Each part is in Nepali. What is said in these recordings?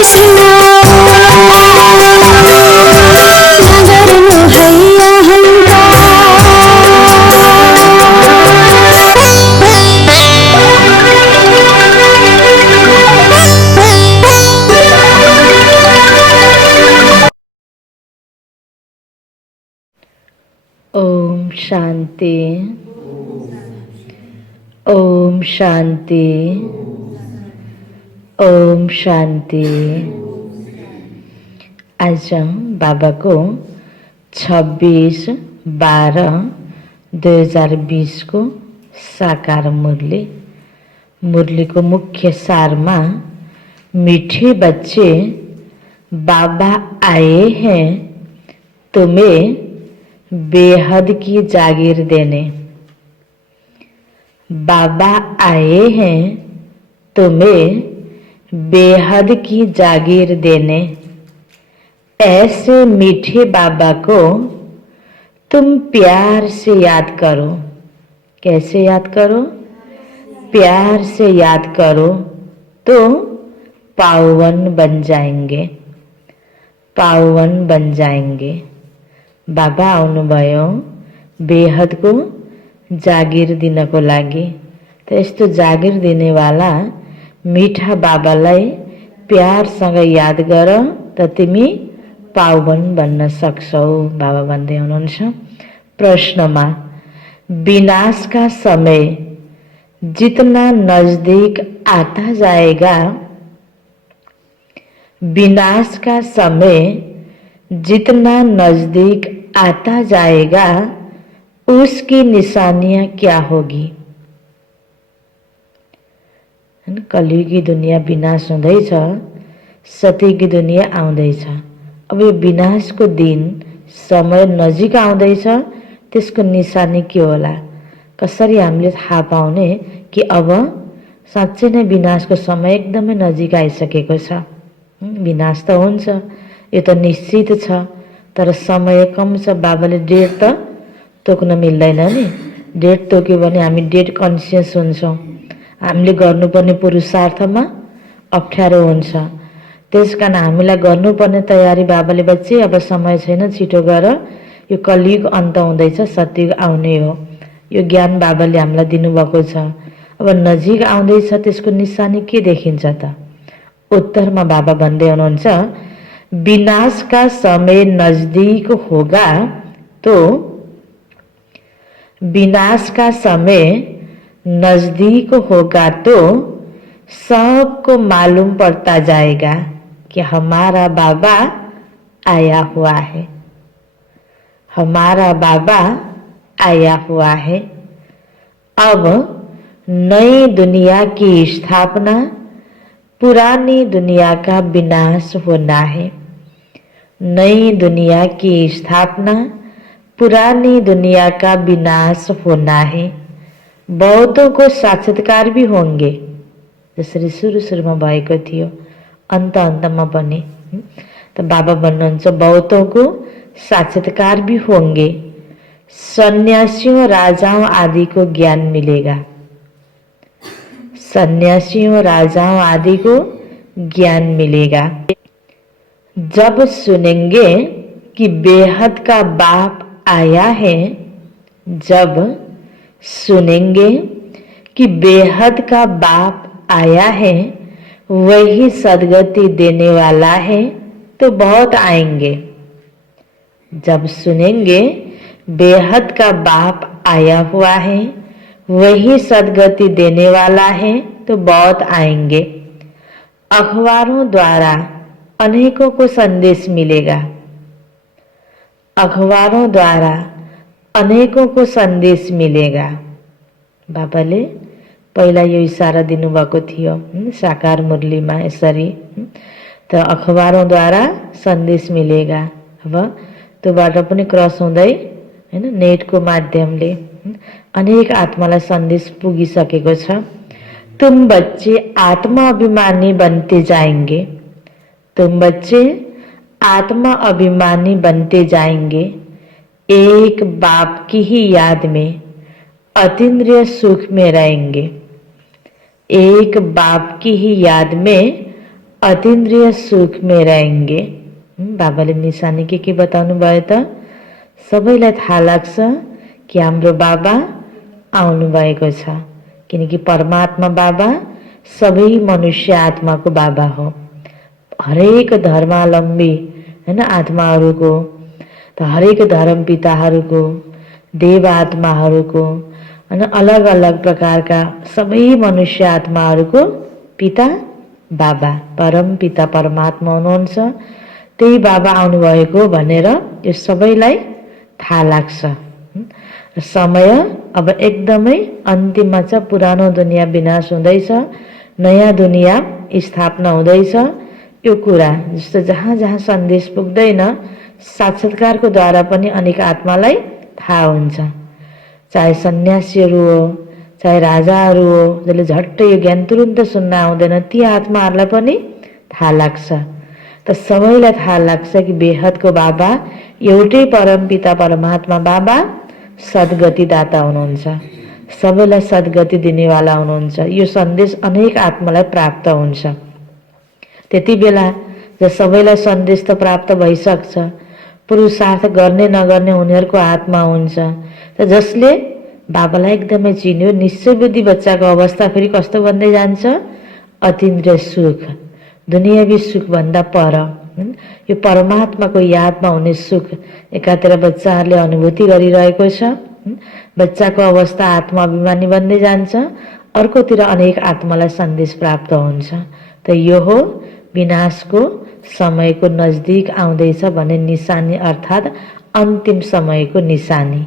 सुनो नगर मोहैया हमका ओम शांति। ओम शांति। ओम शांति। आज हम बाबा को 26/12/2020 को साकार मुरली को मुख्य सार में मीठे बच्चे बाबा आए हैं तुम्हें बेहद की जागीर देने। बाबा आए हैं तुम्हें बेहद की जागीर देने। ऐसे मीठे बाबा को तुम प्यार से याद करो। कैसे याद करो? प्यार से याद करो तो पावन बन जाएंगे। पावन बन जाएंगे। बाबा आउनुभयो बेहद को जागीर दिनको लागि। तो यस्तो जागीर दिनेवाला मीठा बाबालाई प्यारसँग याद गर त तिमी पावन बन्न सक्छौ। बाबा भन्दै हुनुहुन्छ प्रश्नमा, विनाश का समय जितना नजदीक आता जाएगा, विनाश का समय जितना नजदीक आता जाएगा उसकी निशानियां क्या होगी? कलियुगी दुनियाँ विनाश हुँदैछ, सत्ययुगी दुनियाँ आउँदैछ। अब यो विनाशको दिन समय नजिक आउँदैछ, त्यसको निशानी के होला? कसरी हामीले थाहा पाउने कि अब साँच्चै नै विनाशको समय एकदमै नजिक आइसकेको छ? विनाश त हुन्छ, यो त निश्चित छ, तर समय कम छ। बाबाले डेट त तोक्न मिल्दैन नि। डेट तोक्यो भने हामी डेट कन्सियस हुन्छौँ, हामीले गर्नुपर्ने पुरुषार्थमा अप्ठ्यारो हुन्छ। त्यसकारण हामीलाई गर्नुपर्ने तयारी बाबाले बच्चे अब समय छैन, छिटो गर, यो कलियुग अन्त हुँदैछ, सत्ययुग आउने हो। यो ज्ञान बाबाले हामीलाई दिनुभएको छ। अब नजिक आउँदैछ, त्यसको निशानी के देखिन्छ त? उत्तरमा बाबा भन्दै हुनुहुन्छ विनाश का समय नजदीक होगा तो विनाश का समय नजदीक होगा तो सबको मालूम पड़ता जाएगा कि हमारा बाबा आया हुआ है। हमारा बाबा आया हुआ है। अब नई दुनिया की स्थापना, पुरानी दुनिया का विनाश होना है। नई दुनिया की स्थापना, पुरानी दुनिया का विनाश होना है। बहुतों को साक्षात्कार भी होंगे, जसरी सुरु में भएको थियो, अन्त में पनि। तो बाबा भन्नुहुन्छ बहुतों को साक्षात्कार भी होंगे। सन्यासियों, राजाओं आदि को ज्ञान मिलेगा। सन्यासियों, राजाओं आदि को ज्ञान मिलेगा। जब सुनेंगे कि बेहद का बाप आया है, जब सुनेंगे कि बेहद का बाप आया है, वही सदगति देने वाला है, तो बहुत आएंगे। जब सुनेंगे बेहद का बाप आया हुआ है, वही सदगति देने वाला है, तो बहुत आएंगे। अखबारों द्वारा अनेकों को संदेश मिलेगा। अखबारों द्वारा अनेकों को संदेश मिलेगा। बाबाले पहिला यो इशारा दिनुभएको थियो साकार मुरलीमा यसरी। त अखबारोंद्वारा संदेश मिलेगा। अब त्योबाट पनि क्रस हुँदै हैन नेटको माध्यमले अनेक आत्मालाई संदेश पुगिसकेको छ। तुम बच्चे आत्मा अभिमानी बनते जाएंगे। तुम बच्चे आत्मा अभिमानी बनते जाएंगे। एक बाप की ही याद में अतीन्द्रिय सुख में रहेंगे। एक बाप की ही याद में अतीन्द्रिय सुख में रहेंगे। बाबाले निशानी के बताउनु भयो त सबैलाई थाहा लाग्छ कि हाम्रो बाबा आउनु भएको छ, किनकि परमात्मा बाबा सबै मनुष्य आत्माको बाबा हो। हरेक धर्मावलम्बी हैन आत्माहरूको त हरेक धर्म पिताहरूको देव आत्माहरूको हैन अलग अलग प्रकारका सबै मनुष्य आत्माहरूको पिता बाबा परम पिता परमात्मा हुनुहुन्छ। त्यही बाबा आउनुभएको भनेर यो सबैलाई थाहा लाग्छ। समय अब एकदमै अन्तिममा छ। पुरानो दुनियाँ विनाश हुँदैछ, नयाँ दुनियाँ स्थापना हुँदैछ। यो कुरा जस्तो जहाँ जहाँ सन्देश पुग्दैन साक्षात्कारको द्वारा पनि अनेक आत्मालाई थाहा हुन्छ। चाहे सन्यासीहरू हो, चाहे राजाहरू हो, जसले झट्ट यो ज्ञान तुरुन्त सुन्न आउँदैन, ती आत्माहरूलाई पनि थाहा लाग्छ। त सबैलाई थाहा लाग्छ कि बेहदको बाबा एउटै परमपिता परमात्मा बाबा सद्गतिदाता हुनुहुन्छ, सबैलाई सद्गति दिनेवाला हुनुहुन्छ। यो सन्देश अनेक आत्मालाई प्राप्त हुन्छ। त्यति बेला जब सबैलाई सन्देश त प्राप्त भइसक्छ, पुरुषार्थ गर्ने नगर्ने उनीहरूको हातमा हुन्छ। त जसले बाबालाई एकदमै चिन्यो, निश्चय बुद्धि बच्चाको अवस्था फेरि कस्तो बन्दै जान्छ? अतीन्द्रिय सुख, दुनियावी सुखभन्दा पर यो परमात्माको यादमा हुने सुख एकातिर बच्चाहरूले अनुभूति गरिरहेको छ। बच्चाको अवस्था आत्मा अभिमानी बन्दै जान्छ, अर्कोतिर अनेक आत्मालाई सन्देश प्राप्त हुन्छ। त यो हो विनाशको समयको नजदिक आउँदैछ भन्ने निशानी, अर्थात् अन्तिम समयको निशानी।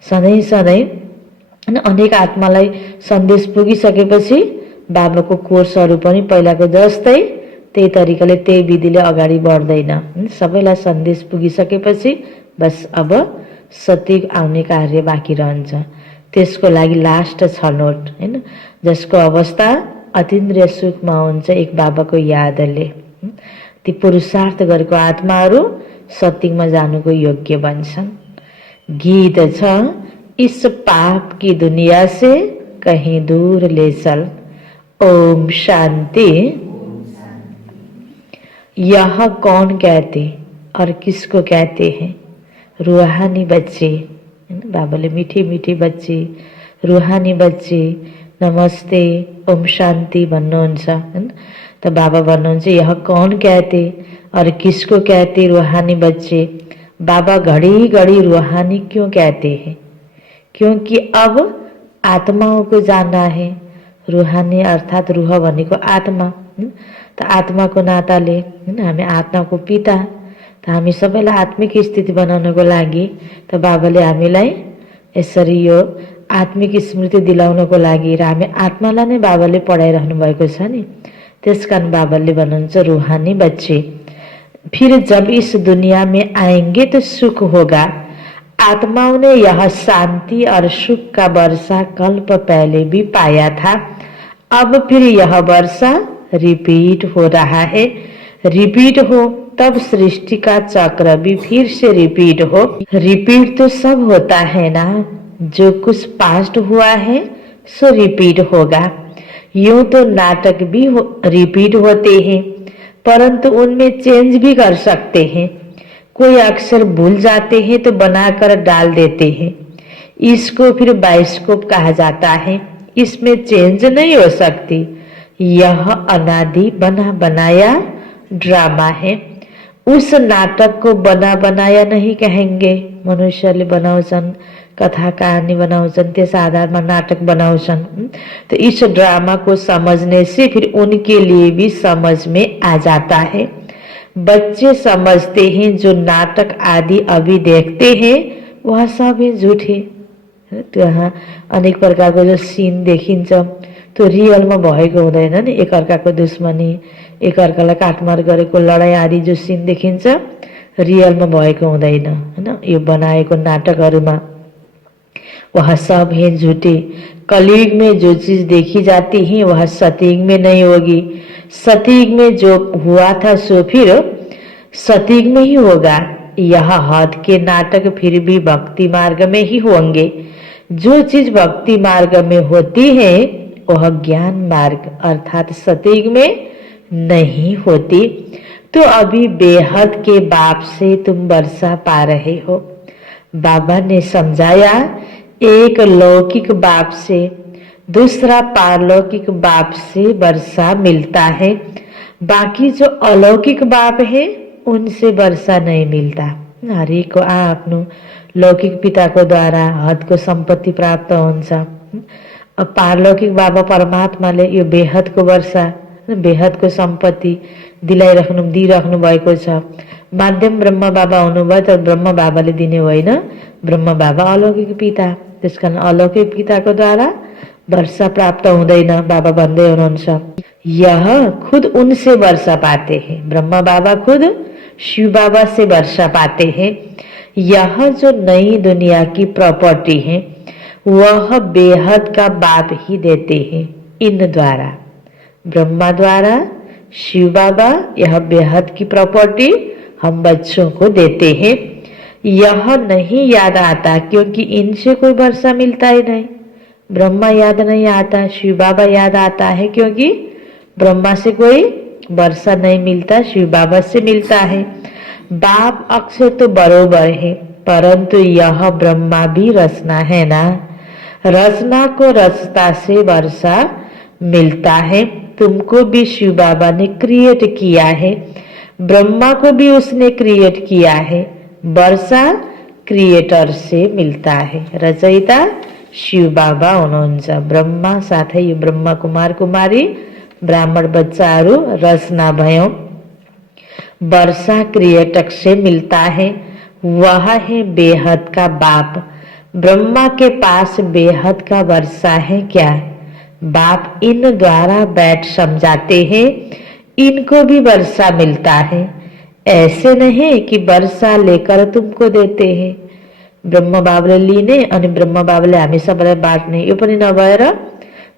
सधैँ सधैँ अनेक आत्मालाई सन्देश पुगिसकेपछि बाबाको कोर्सहरू पनि पहिलाको जस्तै त्यही तरिकाले त्यही विधिले अगाडि बढ्दैन। सबैलाई सन्देश पुगिसकेपछि बस अब सत्य आउने कार्य बाँकी रहन्छ। त्यसको लागि लास्ट छनौट हैन, जसको अवस्था अतीन्द्रिय सुखमा हुन्छ एक बाबाको यादले। ती पुरुषार्थ गरेको आत्माहरू सत्युगमा जानुको योग्य बन्छन्। गीत छ, इस पाप की दुनिया से कहीं दूर ले चल। ओम शांति। यह कौन कहते और किसको कहते हैं? रूहानी बच्चे, बाबाले मीठी मीठी बच्चे, रूहानी बच्चे नमस्ते ओम शांति भन्नुहुन्छ हैन। त बाबा भन्नुहुन्छ यह कौन कहते और किसको कहते? रूहानी बच्चे। बाबा घड़ी घड़ी रूहानी क्यों कहते हैं? क्योंकि अब आत्माओं को जाना है। रूहानी अर्थात् रूह भनेको आत्मा। त आत्माको नाताले हामी आत्माको पिता, त हामी सबैलाई आत्मिक स्थिति बनाउनको लागि त बाबाले हामीलाई यसरी यो आत्मिक स्मृति दिलाउनको लागि र हामी आत्मालाई नै बाबाले पढाइरहनु भएको छ नि। त्यसकारण बाबाले भन्नुहुन्छ रूहानी बच्चे, फिर जब इस दुनिया में आएंगे तो सुख होगा। आत्माओं ने यह शांति और सुख का वर्षा कल्प पहले भी पाया था, अब फिर यह वर्षा रिपीट हो रहा है। रिपीट हो तब सृष्टि का चक्र भी फिर से रिपीट हो। रिपीट तो सब होता है ना, जो कुछ पास्ट हुआ है सो रिपीट होगा। यूं तो नाटक भी रिपीट होते हैं, परंतु उनमें चेंज भी कर सकते हैं। कोई अक्षर भूल जाते हैं तो बनाकर डाल देते हैं, इसको फिर बाइस्कोप कहा जाता है। इसमें चेंज नहीं हो सकती। यह अनादि बना बनाया ड्रामा है। उस नाटक को बना बनाया नहीं कहेंगे। मनुष्यले बनाउँछन्, कथा कहानी बनाउँछन्, त्यस आधारमा नाटक बनाउँछन्। तो इस ड्रामा को समझने से फिर उनके लिए भी समझ में आ जाता है। बच्चे समझते हैं जो नाटक आदि अभी देखते हैं वह सब है झूठे। त्यहाँ अनेक प्रकारको जो सीन देखिन्छ त्यो रियलमा भएको हुँदैन नि। एकअर्काको दुश्मनी, एकअर्कालाई काटमार गरेको लडाइँ आदि जो सीन देखिन्छ रियलमा भएको हुँदैन हैन। यो बनाएको नाटकहरूमा वह सब है झूठे। कलयुग में जो चीज देखी जाती है वह सतयुग में नहीं होगी। सतयुग में जो हुआ था सो फिर सतयुग में ही होगा। यह हद के नाटक फिर भी भक्ति मार्ग में ही होंगे। जो चीज भक्ति मार्ग में होती है वह ज्ञान मार्ग अर्थात सतयुग में नहीं होती तो अभी बेहद के बाप से तुम वर्षा पा रहे हो। बाबा ने समझाया, एक लौकिक बाप से दूसरा पारलौकिक बाप से वर्षा मिलता है, बाकी जो अलौकिक बाप है उनसे वर्षा नहीं मिलता। हरि को आफ्नो लौकिक पिताको द्वारा हदको सम्पत्ति प्राप्त हुन्छ। अब पारलौकिक बाबा परमात्माले यो बेहदको वर्षा बेहदको सम्पत्ति दिइराख्नु भएको छ। माध्यम ब्रह्म बाबा हुनुभयो तर ब्रह्म बाबाले दिने होइन, ब्रह्म बाबा अलौकिक पिता, त्यसकारण अलौकिक पिताको द्वारा वर्षा प्राप्त हुँदैन। बाबा भन्दै हुनुहुन्छ, यह खुद उनसे वर्षा पाते हैं। ब्रह्मा बाबा खुद शिव बाबा से वर्षा पाते हैं। यह जो नई दुनिया की प्रॉपर्टी है वह बेहद का बाप ही देते हैं। इन द्वारा ब्रह्मा द्वारा शिव बाबा यह बेहद की प्रॉपर्टी हम बच्चों को देते हैं। यह नहीं याद आता क्योंकि इनसे कोई वर्षा मिलता ही नहीं। ब्रह्मा याद नहीं आता, शिव बाबा याद आता है क्योंकि ब्रह्मा से कोई वर्षा नहीं मिलता, शिव बाबा से मिलता है। बाप अक्षर तो बरोबर है, परंतु यह ब्रह्मा भी रचना है ना। रचना को रचता से वर्षा मिलता है। तुमको भी शिव बाबा ने क्रिएट किया है, ब्रह्मा को भी उसने क्रिएट किया है। वर्षा क्रिएटर से मिलता है। रचयिता शिव बाबा हुनुहुन्छ। ब्रह्मा साथै यो ब्रह्मा कुमार कुमारी ब्राह्मण बच्चाहरू रचना भयौं। वर्षा क्रिएटक से मिलता है, वह है बेहद का बाप। ब्रह्मा के पास बेहद का वर्षा है क्या? बाप इन द्वारा बैठ समझाते हैं, इनको भी वर्षा मिलता है। ऐसे नहीं कि वर्षा लेकर तुमको देते हैं। ब्रह्म बाबुले लिने अनि ब्रह्म बाबुले हामी सबैलाई बाँड्ने, यो पनि नभएर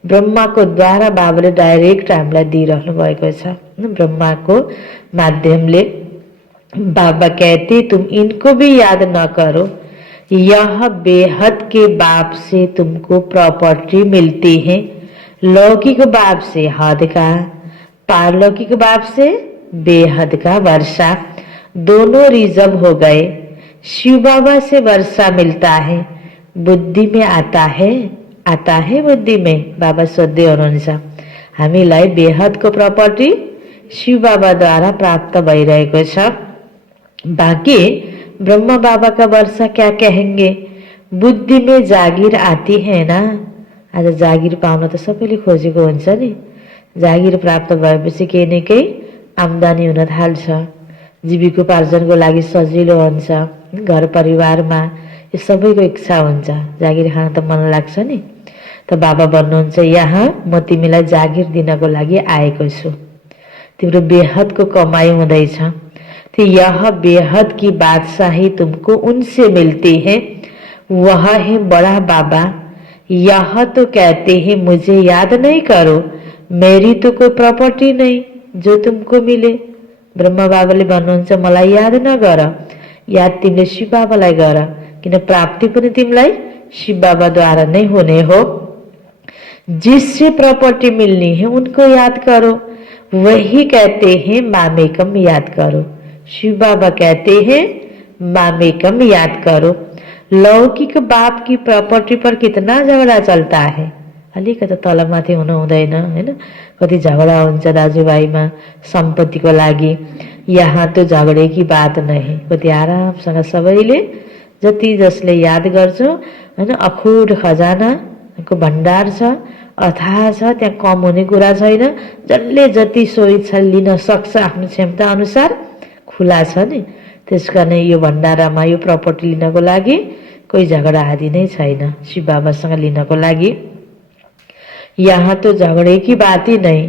ब्रह्माको द्वारा बाबुले डाइरेक्ट हामीलाई दिइरहनु भएको छ। ब्रह्माको माध्यमले बाबा कहते, तुम इनको भी याद न करो। यह बेहद के बाप से तुमको प्रॉपर्टी मिलती है। लौकिक बाप से हद का, पारलौकिक बाप से बेहद का वर्षा, दोनों रिजर्व हो गए। शिव बाबा से वर्षा मिलता है, बुद्धि में आता है बुद्धि में। बाबा सोध्दै हुनुहुन्छ, हामीलाई बेहदको प्रॉपर्टी शिव बाबा द्वारा प्राप्त भइरहेको छ। बाकी ब्रह्म बाबा का वर्षा क्या कहेंगे? बुद्धि में जागीर आती है ना। आज जागीर पाउन त सबैले खोजेको हुन्छ नि। जागीर प्राप्त भएपछि केही न केही आम्दानी हुन थाल्छ, जीविकोपार्जनको लागि सजिलो हुन्छ। घर परिवारमा यो सबैको इच्छा हुन्छ, जागिर खान त मन लाग्छ नि। त बाबा भन्नुहुन्छ, यहाँ म तिमीलाई जागिर दिनको लागि आएको छु। तिम्रो बेहदको कमाई हुँदैछ। तो यह बेहद की बादशाही तुमको उनसे मिलती है। वह है बड़ा बाबा। यह तो कहते हैं मुझे याद नहीं करो, मेरी तो कोई प्रॉपर्टी नहीं जो तुमको मिले। ब्रह्मा बाबाले भन्नुहुन्छ, मलाई याद नगर, याद तिमीले शिव बाबालाई गर, किन प्राप्ति पनि तिमीलाई शिव बाबा द्वारा नै हुने हो। जिससे प्रॉपर्टी मिलनी है उनको याद करो। वही कहते हैं मामेकम याद करो। शिव बाबा कहते हैं मामेकम याद करो। लौकिक बाप की प्रॉपर्टी पर कितना झगडा चलता है। अलिकति तलमाथि हुनु हुँदैन हैन। कति झगडा हुन्छ दाजुभाइमा सम्पत्तिको लागि। यहाँ तो झगडे की बात नहीं। कति आरामसँग सबैले जति जसले याद गर्छ हैन, अखुड खजानाको भण्डार छ, अथाह छ, त्यहाँ कम हुने कुरा छैन। जसले जति सोही छ लिन सक्छ, आफ्नो क्षमता अनुसार खुला छ नि। त्यसकारण यो भण्डारामा यो प्रॉपर्टी लिनको लागि कोही झगडा आदि नै छैन। शिव बाबासँग लिनको लागि यहाँ तो झगड़े की बात ही नहीं।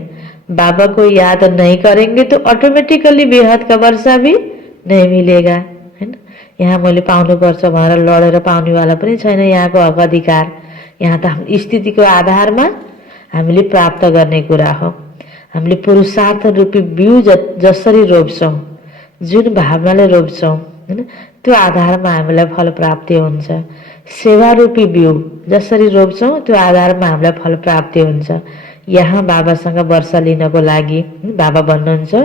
बाबा को याद नहीं करेंगे तो ऑटोमेटिकली बेहद का वर्षा भी नहीं मिलेगा हैन। यहाँ मैले पाउनुपर्छ भनेर लडेर पाउनेवाला पनि छैन। यहाँको हक अधिकार यहाँ त हाम्रो स्थितिको आधारमा हामीले प्राप्त गर्ने कुरा हो। हामीले पुरुषार्थ रूपी बिउ जसरी रोप्छौं, जुन भावनाले रोप्छौं हैन, त्यो आधारमा हामीलाई फल प्राप्ति हुन्छ। सेवा रूपी बिउ जसरी रोप्छौं त्यो आधारमा हामीलाई फल प्राप्ति हुन्छ। यहाँ बाबासँग वर्ष लिनको लागि बाबा भन्नुहुन्छ,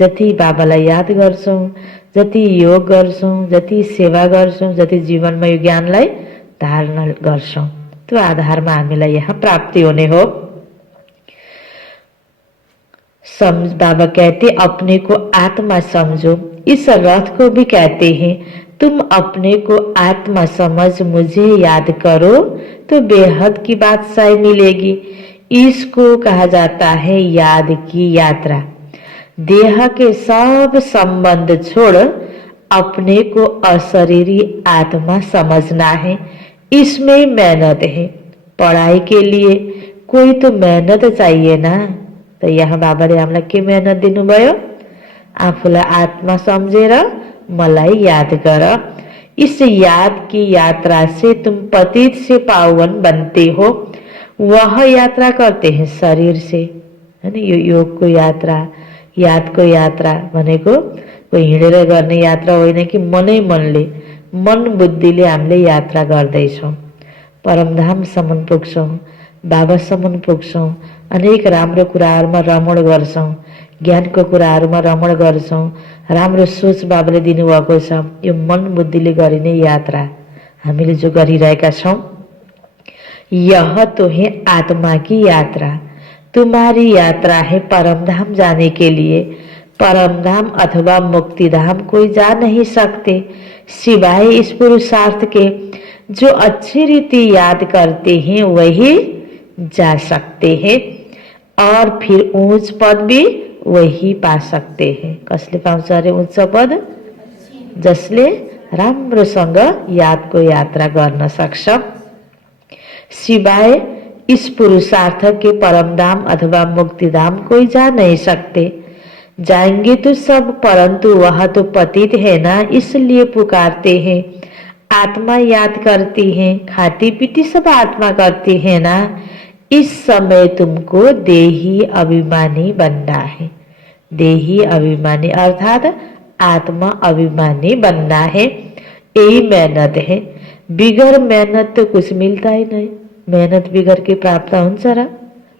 जति बाबालाई याद गर्छौँ, जति योग गर्छौँ, जति सेवा गर्छौँ, जति जीवनमा यो ज्ञानलाई धारण गर्छौँ, त्यो आधारमा हामीलाई यहाँ प्राप्ति हुने हो। बाबा कहते अपने को आत्मा समझो। इस रथ को भी कहते हैं, तुम अपने को आत्मा समझ मुझे याद करो तो बेहद की बादशाही मिलेगी। इसको कहा जाता है याद की यात्रा। देह के सब संबंध छोड़ अपने को अशरीरी आत्मा समझना है। इसमें मेहनत है। पढ़ाई के लिए कोई तो मेहनत चाहिए ना। तो यहाँ बाबाले हामीलाई के मेहनत दिनुभयो? आफूलाई आत्मा समझेर मलाई याद गर। इस याद की यात्रा से तुम पतित से पावन बनते हो। वह यात्रा करते हैं शरीर से, है नि? यो योग को यात्रा, याद को यात्रा भनेको कोही हिँडेर गर्ने यात्रा होइन कि मनै मनले, मन बुद्धिले हामीले यात्रा गर्दैछौँ। परमधामसम्म पुग्छौँ, बाबासम्म पुग्छौँ, अनेक राम्रो कुराहरूमा रमण गर्छौँ, ज्ञानको कुराहरूमा रमण गर्छौँ, राम्रो सोच बाबाले दिनुभएको छ। यो मन बुद्धिले गरिने यात्रा हामीले जो गरिरहेका छौँ, यह तो है आत्मा की यात्रा। तुम्हारी यात्रा है परमधाम जाने के लिए। परमधाम अथवा मुक्तिधाम कोई जा नहीं सकते सिवाय इस पुरुषार्थ के। जो अच्छी रीति याद करते हैं वही जा सकते हैं और फिर ऊंच पद भी वही पा सकते हैं। कसले पाउँछ अरे उच्च पद? जसले राम्रोसँग यादको यात्रा गर्न सक्छ। सिवाय इस पुरुषार्थ के परमधाम अथवा मुक्तिधाम कोई जा नहीं सकते। जाएंगे तो सब, परंतु वह तो पतित है ना, इसलिए पुकारते हैं। आत्मा याद करती है, खाती पीती सब आत्मा करती है ना। इस समय तुमको देही अभिमानी बनना है। देही अभिमानी अर्थात आत्मा अभिमानी बनना है। यही मेहनत है। बिगर मेहनत तो कुछ मिलता ही नहीं। मेहनत बिगर के प्राप्त हुन्छ र,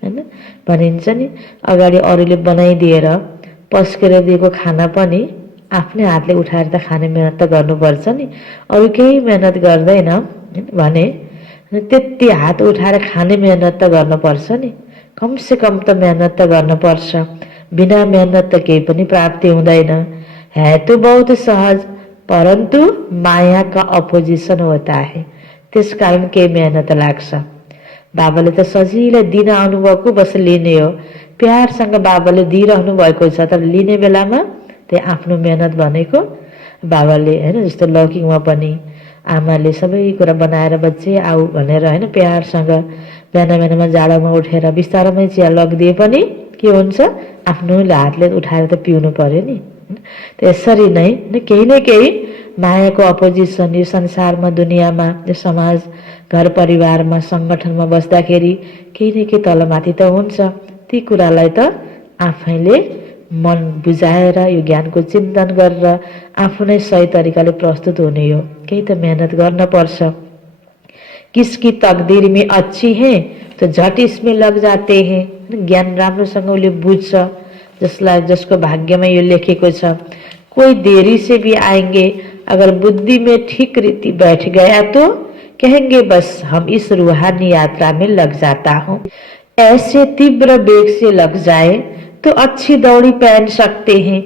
हैन? भनिन्छ नि, अगाडि अरूले बनाइदिएर पस्केर दिएको खाना पनि आफ्नै हातले उठाएर त खाने मेहनत त गर्नुपर्छ नि। अरू केही मेहनत गर्दैन भने त्यति हात उठाएर खाने मेहनत त गर्नुपर्छ नि। कमसे कम त मेहनत त गर्नुपर्छ। बिना मेहनत त केही पनि प्राप्ति हुँदैन। है तो बहुत सहज, परन्तु माया का अपोजिसन होता है। त्यस कारण केही मेहनत लाग्छ। बाबाले त सजिलै दिन आउनुभएको, बस लिने हो। प्यारसँग बाबाले दिइरहनु भएको छ, तर लिने बेलामा त्यही आफ्नो मेहनत भनेको बाबाले, हैन? जस्तो लौकिकमा पनि आमाले सबै कुरा बनाएर बच्चे आऊ भनेर, हैन, प्यारसँग बिहान बिहानमा जाडोमा उठेर बिस्तारमै चिया लगिदिए पनि के हुन्छ? आफ्नो हातले उठाएर त पिउनु पर्यो नि। त्यसरी नै केही न केही मायाको अपोजिसन यो संसारमा, दुनियाँमा, यो समाज, घर परिवारमा, सङ्गठनमा बस्दाखेरि केही न केही तलमाथि त हुन्छ। ती कुरालाई त आफैले मन बुझाएर यो ज्ञानको चिन्तन गरेर आफू नै सही तरिकाले प्रस्तुत हुने हो। केही त मेहनत गर्न पर्छ। किसकी तकदीर में अच्छी है तो झट इसमें लग जाते हैं। ज्ञान राम्रोसँग उसले बुझ्छ, जसलाई जसको भाग्यमा यो लेखेको छ। कोई देरी से भी आएंगे, अगर बुद्धि में ठीक रीति बैठ गया तो कहेंगे बस हम इस रूहानी यात्रा में लग जाता हूँ। ऐसे तीव्र वेग से लग जाए तो अच्छी दौड़ी पहन सकते हैं।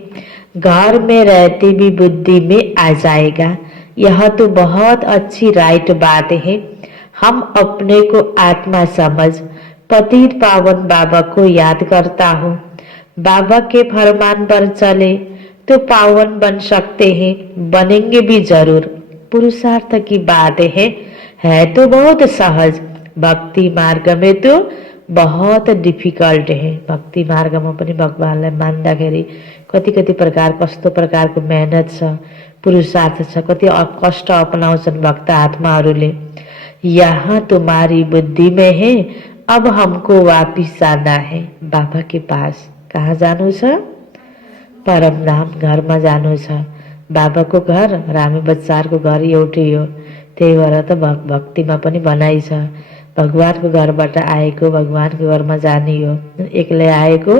घर में रहते भी बुद्धि में आ जाएगा। यह तो बहुत अच्छी राइट बात है। हम अपने को आत्मा समझ पतित पावन बाबा को याद करता हूँ। बाबा के फरमान पर चले तो पावन बन सकते हैं, बनेंगे भी जरूर। पुरुषार्थ की बात है तो बहुत सहज। भक्ति मार्ग में तो बहुत डिफिकल्ट है। भक्ति मार्गमा पनि भगवानलाई मान्दाखेरि कति कति प्रकार, कस्तो प्रकारको मेहनत छ, पुरुषार्थ छ, कति कष्ट अपनाउँछन् भक्त आत्माहरूले। यहाँ तुम्हारी बुद्धि में है, अब हमको वापिस जाना है बाबा के पास। कहाँ जानु छ? परमधाम घरमा जानु छ। बाबाको घर र हामी बच्चाहरूको घर एउटै हो। त्यही भएर त भक्तिमा पनि भनाइ छ, भगवानको घरबाट आएको भगवानको घरमा जाने हो, एक्लै आएको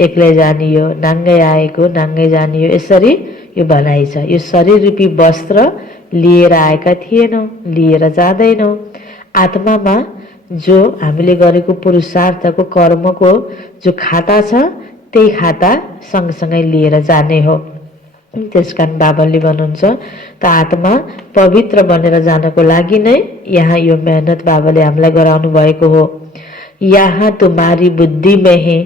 एक्लै जाने हो, नाङ्गै आएको नाङ्गै जाने हो, यसरी यो भनाइ छ। यो शरीर रूपी वस्त्र लिएर आएका थिएनौँ, लिएर जाँदैनौँ। आत्मामा जो हामीले गरेको पुरुषार्थको कर्मको जो खाता छ त्यही खाता सँगसँगै लिएर जाने हो। त्यसकारण बाबाले भन्नुहुन्छ त आत्मा पवित्र बनेर जानको लागि नै यहाँ यो मेहनत बाबाले हामीलाई गराउनु भएको हो। यहाँ तुम्हारी बुद्धि में है,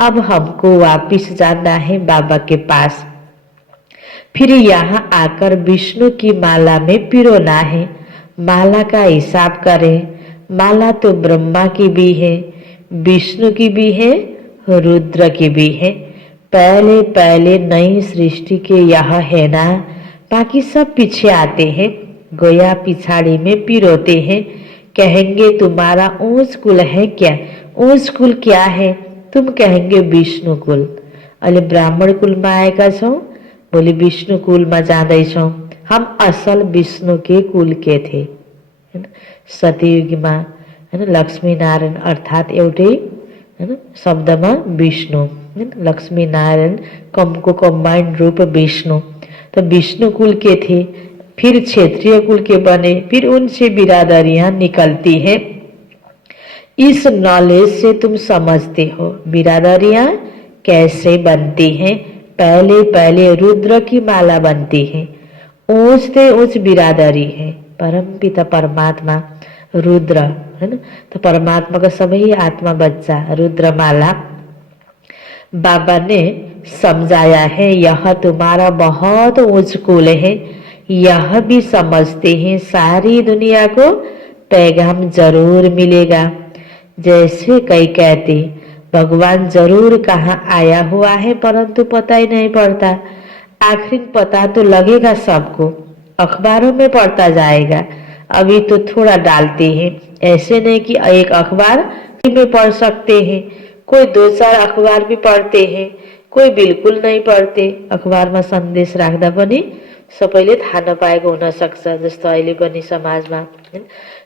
अब हमको वापिस जाना है बाबा के पास, फिर यहाँ आकर विष्णु की माला में पिरोना है। माला का हिसाब करें, माला तो ब्रह्मा की भी है, विष्णु की भी है, रुद्र की भी है। पहले पहले नई सृष्टि के यह है ना, बाकी सब पीछे आते हैं, गोया पिछाड़ी में पिरोते हैं। कहेंगे तुम्हारा ऊंच कुल है क्या? ऊंच कुल क्या है? तुम कहेंगे विष्णु कुल। अहिले ब्राह्मण कुलमा आएका छौँ, भोलि विष्णु कुलमा जाँदैछौँ। हम असल विष्णु के कुल के थे। सतयुगमा लक्ष्मी नारायण अर्थात एउटै शब्दमा विष्णु, लक्ष्मी नारायण को कम्बाइंड रूप विष्णु। तो विष्णु कुल के थे, फिर क्षेत्रीय कुल के बने, फिर उनसे बिरादरियां निकलती है। इस नॉलेज से तुम समझते हो बिरादरियां कैसे बनती हैं। पहले पहले रुद्र की माला बनती है, ऊंच से ऊंच बिरादरी है, परमपिता परमात्मा रुद्र है ना। तो परमात्मा का सभी आत्मा बच्चा रुद्रमाला। बाबा ने समझाया है यह तुम्हारा बहुत ऊंच कुल है, यह भी समझते हैं सारी दुनिया को पैगाम जरूर मिलेगा। जैसे कई कहते भगवान जरूर कहाँ आया हुआ है परंतु पता ही नहीं पड़ता। आखिर पता तो लगेगा सबको, अखबारों में पढ़ता जाएगा। अभी तो थोड़ा डालते हैं, ऐसे नहीं कि एक अखबार में पढ़ सकते हैं, कोई 2-4 अखबार भी पढ़ते हैं, कोई बिल्कुल नहीं पढ़ते। अखबारमा सन्देश राख्दा पनि सबैले थाहा नपाएको हुन सक्छ। जस्तो अहिले पनि समाजमा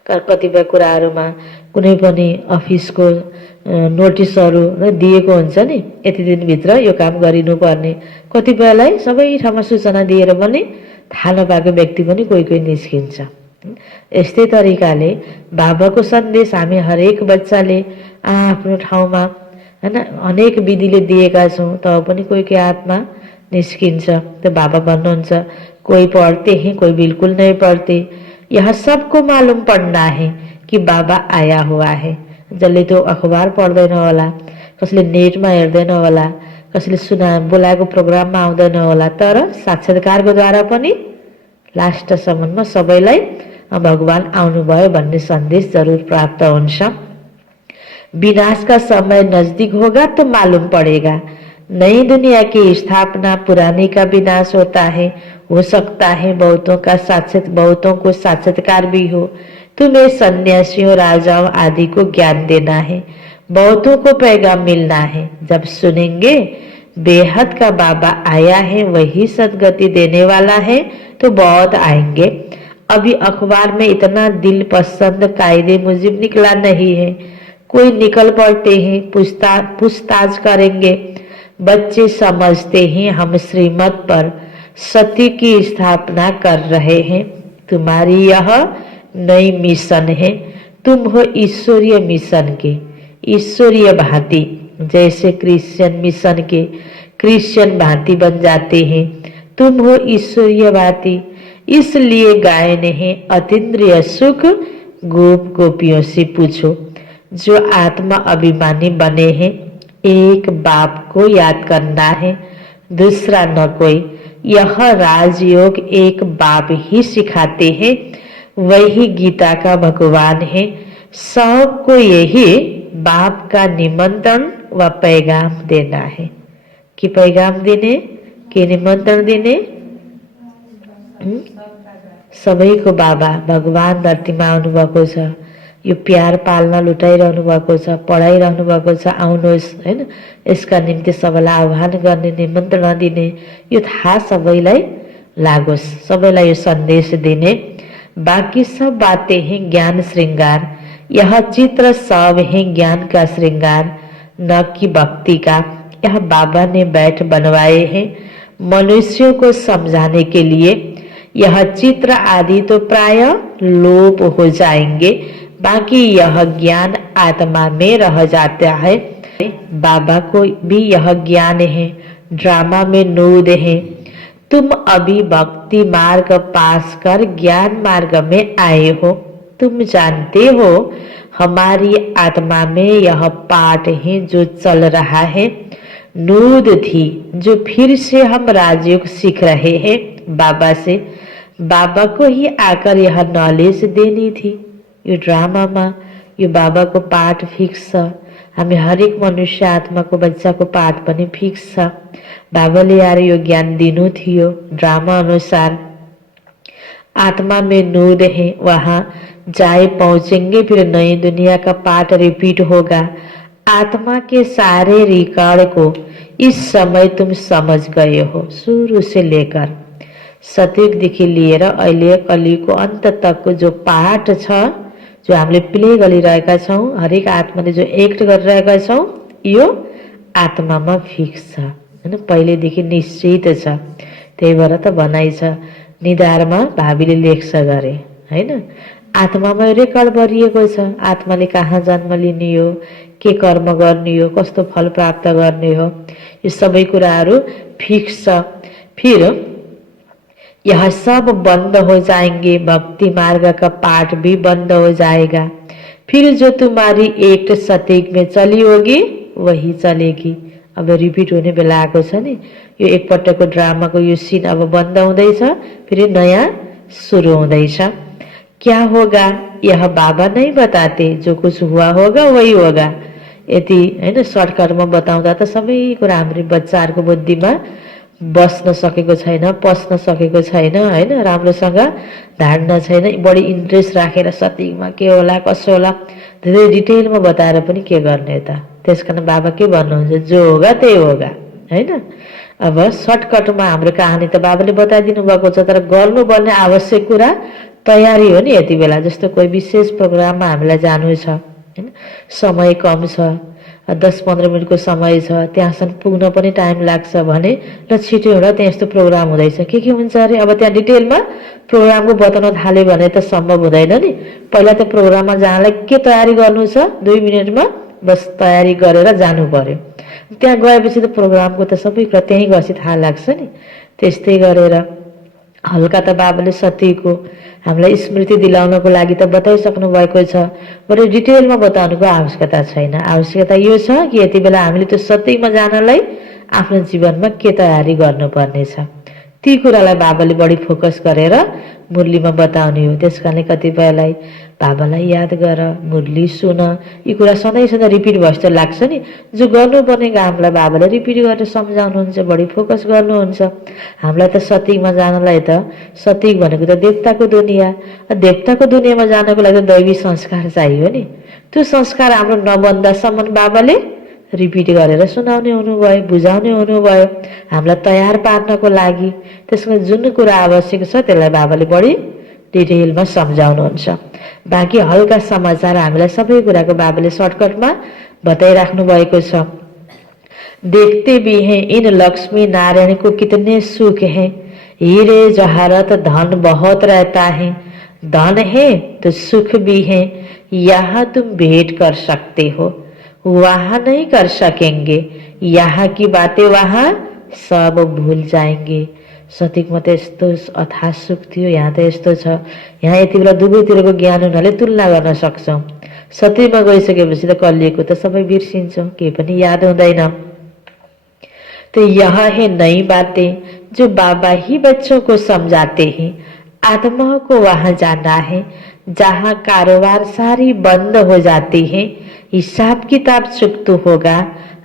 कतिपय कुराहरूमा कुनै पनि अफिसको नोटिसहरू दिएको हुन्छ नि, यति दिनभित्र यो काम गरिनुपर्ने। कतिपयलाई सबै ठाउँमा सूचना दिएर पनि थाहा नपाएको व्यक्ति पनि कोही कोही निस्किन्छ। यस्तै तरिकाले बाबाको सन्देश हामी हरेक बच्चाले आफ्नो ठाउँमा हैन अनेक विधिले दिएका छौँ, तब पनि कोही कोही आत्मा निस्किन्छ। तो बाबा भन्नुहुन्छ कोई पढ़ते हैं, कोई बिल्कुल नहीं पढ़ते। यह सबको मालूम पड़ना है कि बाबा आया हुआ है। जसले तो अखबार पढ्दैन होला, कसले नेटमा हेर्दैन होला, कसले बोलाएको प्रोग्राममा आउँदैन होला, तर साक्षात्कारको द्वारा पनि लास्टसम्ममा सबैलाई भगवान आउनुभयो भन्ने सन्देश जरूर प्राप्त हुन्छ। विनाश का समय नजदीक होगा तो मालूम पड़ेगा। नई दुनिया की स्थापना, पुरानी का विनाश होता है। हो सकता है बहुतों को साक्षात्कार भी हो। तुम्हें सन्यासियों, राजाओं आदि को ज्ञान देना है, बहुतों को पैगाम मिलना है। जब सुनेंगे बेहद का बाबा आया है, वही सदगति देने वाला है, तो बहुत आएंगे। अभी अखबार में इतना दिल पसंद कायदे मुजिब निकला नहीं है। कोई निकल पड़ते हैं, पूछताछ करेंगे। बच्चे समझते हैं हम श्रीमत पर सत्य की स्थापना कर रहे हैं। तुम्हारी यह नई मिशन है। तुम हो ईश्वरीय मिशन के, ईश्वरीय भांति। जैसे क्रिश्चियन मिशन के क्रिश्चियन भांति बन जाते हैं, तुम हो ईश्वरीय भांति। इसलिए गायन है अतीन्द्रिय सुख गोप गोपियों से पूछो। जो आत्मा अभिमानी बने हैं, एक बाप को याद करना है, दूसरा न कोई। यह राजयोग एक बाप ही सिखाते हैं, वही गीता का भगवान है। सबको यही बाप का निमंत्रण व पैगाम देना है। कि पैगाम दिने कि निमन्त्रण दिने? सबैको बाबा भगवान धरतीमा आउनुभएको छ। यो प्यार पाल्न लुटाइरहनु भएको छ, पढाइरहनु भएको छ, आउनुहोस् हैन। यसका निम्ति सबैलाई आह्वान गर्ने, निमन्त्रणा दिने, यो थाहा सबैलाई लागोस्, सबैलाई यो सन्देश दिने। बाकी सब बातें हैं ज्ञान श्रृंगार। यह चित्र सब है ज्ञान का श्रृंगार, न कि भक्ति का। यह बाबा ने बैठ बनवाए हैं मनुष्यों को समझाने के लिए। यह चित्र आदि तो प्राय लोप हो जाएंगे, बाकी यह ज्ञान आत्मा में रह जाता है। बाबा को भी यह ज्ञान है, ड्रामा में नूद है। तुम अभी भक्ति मार्ग पास कर ज्ञान मार्ग में आए हो। तुम जानते हो हमारी आत्मा में यह पाठ है जो चल रहा है। नूद थी जो फिर से हम राजयोग सीख रहे हैं बाबा से। बाबा को ही आकर यह नॉलेज देनी थी। यो ड्रामा में यो बाबा को पाठ फिक्स छ। हामी हरेक मनुष्य आत्मा को बच्चा को पाठ पनि फिक्स छ। बाबाले आएर यो ज्ञान दिनु थियो। ड्रामा अनुसार आत्मा में नूद है, वहां जाए पहुंचेंगे, फिर नई दुनिया का पाठ रिपीट होगा। आत्मा के सारे रिकॉर्ड को इस समय तुम समझ गए हो, शुरू से लेकर सतयुगदेखि लिएर अहिले कलिको अन्त तकको जो पाठ छ, जो हामीले प्ले गरिरहेका छौँ, हरेक आत्माले जो एक्ट गरिरहेका छौँ, यो आत्मामा फिक्स छ हैन, पहिलेदेखि निश्चित छ। त्यही भएर त भनाइ छ निधारमा भावीले लेख्छ गरे हैन। आत्मामा रेकर्ड गरिएको छ। आत्माले कहाँ जन्म लिने हो, के कर्म गर्ने हो, कस्तो फल प्राप्त गर्ने हो, यो सबै कुराहरू फिक्स छ। फिर यह सब बंद हो जाएंगे, भक्ति मार्ग का पाठ भी बंद हो जाएगा। फिर जो तुम्हारी एक्ट सतयुग में चली होगी वही चलेगी। अब रिपीट होने बेला आएको छ नि, यो एकपटकको ड्रामाको यो सीन अब बन्द हुँदैछ, फेरि नयाँ सुरु हुँदैछ। क्या होगा यह बाबा नहीं बताते, जो कुछ हुआ होगा वही होगा। यति हैन सर्टकटमा बताउँदा त सबै कुरा हाम्रो बच्चाहरूको बुद्धिमा बस्न सकेको छैन, पस्न सकेको छैन हैन, राम्रोसँग धाड्न छैन। बढी इन्ट्रेस्ट राखेर सतयुगमा के होला कसो होला धेरै डिटेलमा बताएर पनि के गर्ने त। त्यसकारण बाबा के भन्नुहुन्छ, जो होगा त्यही होगा हैन। अब सर्टकटमा हाम्रो कहानी त बाबाले बताइदिनु भएको छ, तर गर्नुपर्ने आवश्यक कुरा तयारी हो नि। यति बेला जस्तो कोही विशेष प्रोग्राममा हामीलाई जानु छ हैन, समय कम छ, 10-15 मिनटको समय छ, त्यहाँसम्म पुग्न पनि टाइम लाग्छ भने ल छिटो एउटा त्यहाँ यस्तो प्रोग्राम हुँदैछ, के हुन्छ अरे। अब त्यहाँ डिटेलमा प्रोग्रामको बताउन थाल्यो भने त सम्भव हुँदैन नि। पहिला त्यो प्रोग्राममा जानलाई के तयारी गर्नु छ, 2 मिनेटमा बस तयारी गरेर जानु पर्यो। त्यहाँ गएपछि त प्रोग्रामको त सबै कुरा त्यहीँ गएपछि थाहा लाग्छ नि। त्यस्तै गरेर हल्का त बाबाले सतीको हामीलाई स्मृति दिलाउनको लागि त बताइसक्नु भएको छ, बरु डिटेलमा बताउनुको आवश्यकता छैन। आवश्यकता यो छ कि यति बेला हामीले त्यो सत्यमा जानलाई आफ्नो जीवनमा के तयारी गर्नुपर्ने छ, ती कुरालाई बाबाले बढी फोकस गरेर मुरलीमा बताउने हो। त्यसकारणले कतिपयलाई बाबालाई याद गर, मुरली सुन, यी कुरा सधैँ सधैँ रिपिट भयो जस्तो लाग्छ नि। जो गर्नुपर्ने कामलाई बाबाले रिपिट गरेर सम्झाउनुहुन्छ, बढी फोकस गर्नुहुन्छ। हामीलाई त सतयुगमा जानलाई त सतयुग भनेको त देवताको दुनिया, देवताको दुनियाँमा जानको लागि त दैवी संस्कार चाहियो नि। त्यो संस्कार हाम्रो नबन्दासम्म बाबाले रिपिट गरेर सुनाउने हुनुभयो, बुझाउने हुनुभयो हामीलाई तयार पार्नको लागि। त्यसमा जुन कुरा आवश्यक छ त्यसलाई बाबाले बढी डिटेलमा सम्झाउनुहुन्छ। बाँकी हल्का समाचार हामीलाई सबै कुराको बाबाले सर्टकटमा बताइराख्नु भएको छ। देखते भी हैं इन लक्ष्मी नारायण को कितने सुख हैं, हीरे जवाहरात धन बहुत रहता है, धन है तो सुख भी है, यहाँ तुम भेंट कर सकते हो, वहां नहीं कर सकेंगे, यहाँ की बातें वहां सब भूल जाएंगे। सतयुगमा त यस्तो अथाह सुख थियो, यहाँ त यस्तो छ। यहाँ यति बेला दुवैतिरको ज्ञान हुनाले तुलना गर्न सक्छौँ। सतयुगमा गइसकेपछि त कलिएको त सबै बिर्सिन्छौँ, केही पनि याद हुँदैन। तो यह है नई बातें जो बाबा ही बच्चों को समझाते हैं। आत्माओं को वहां जाना है जहां कारोबार सारी बंद हो जाती है, हिसाब किताब चुकत होगा,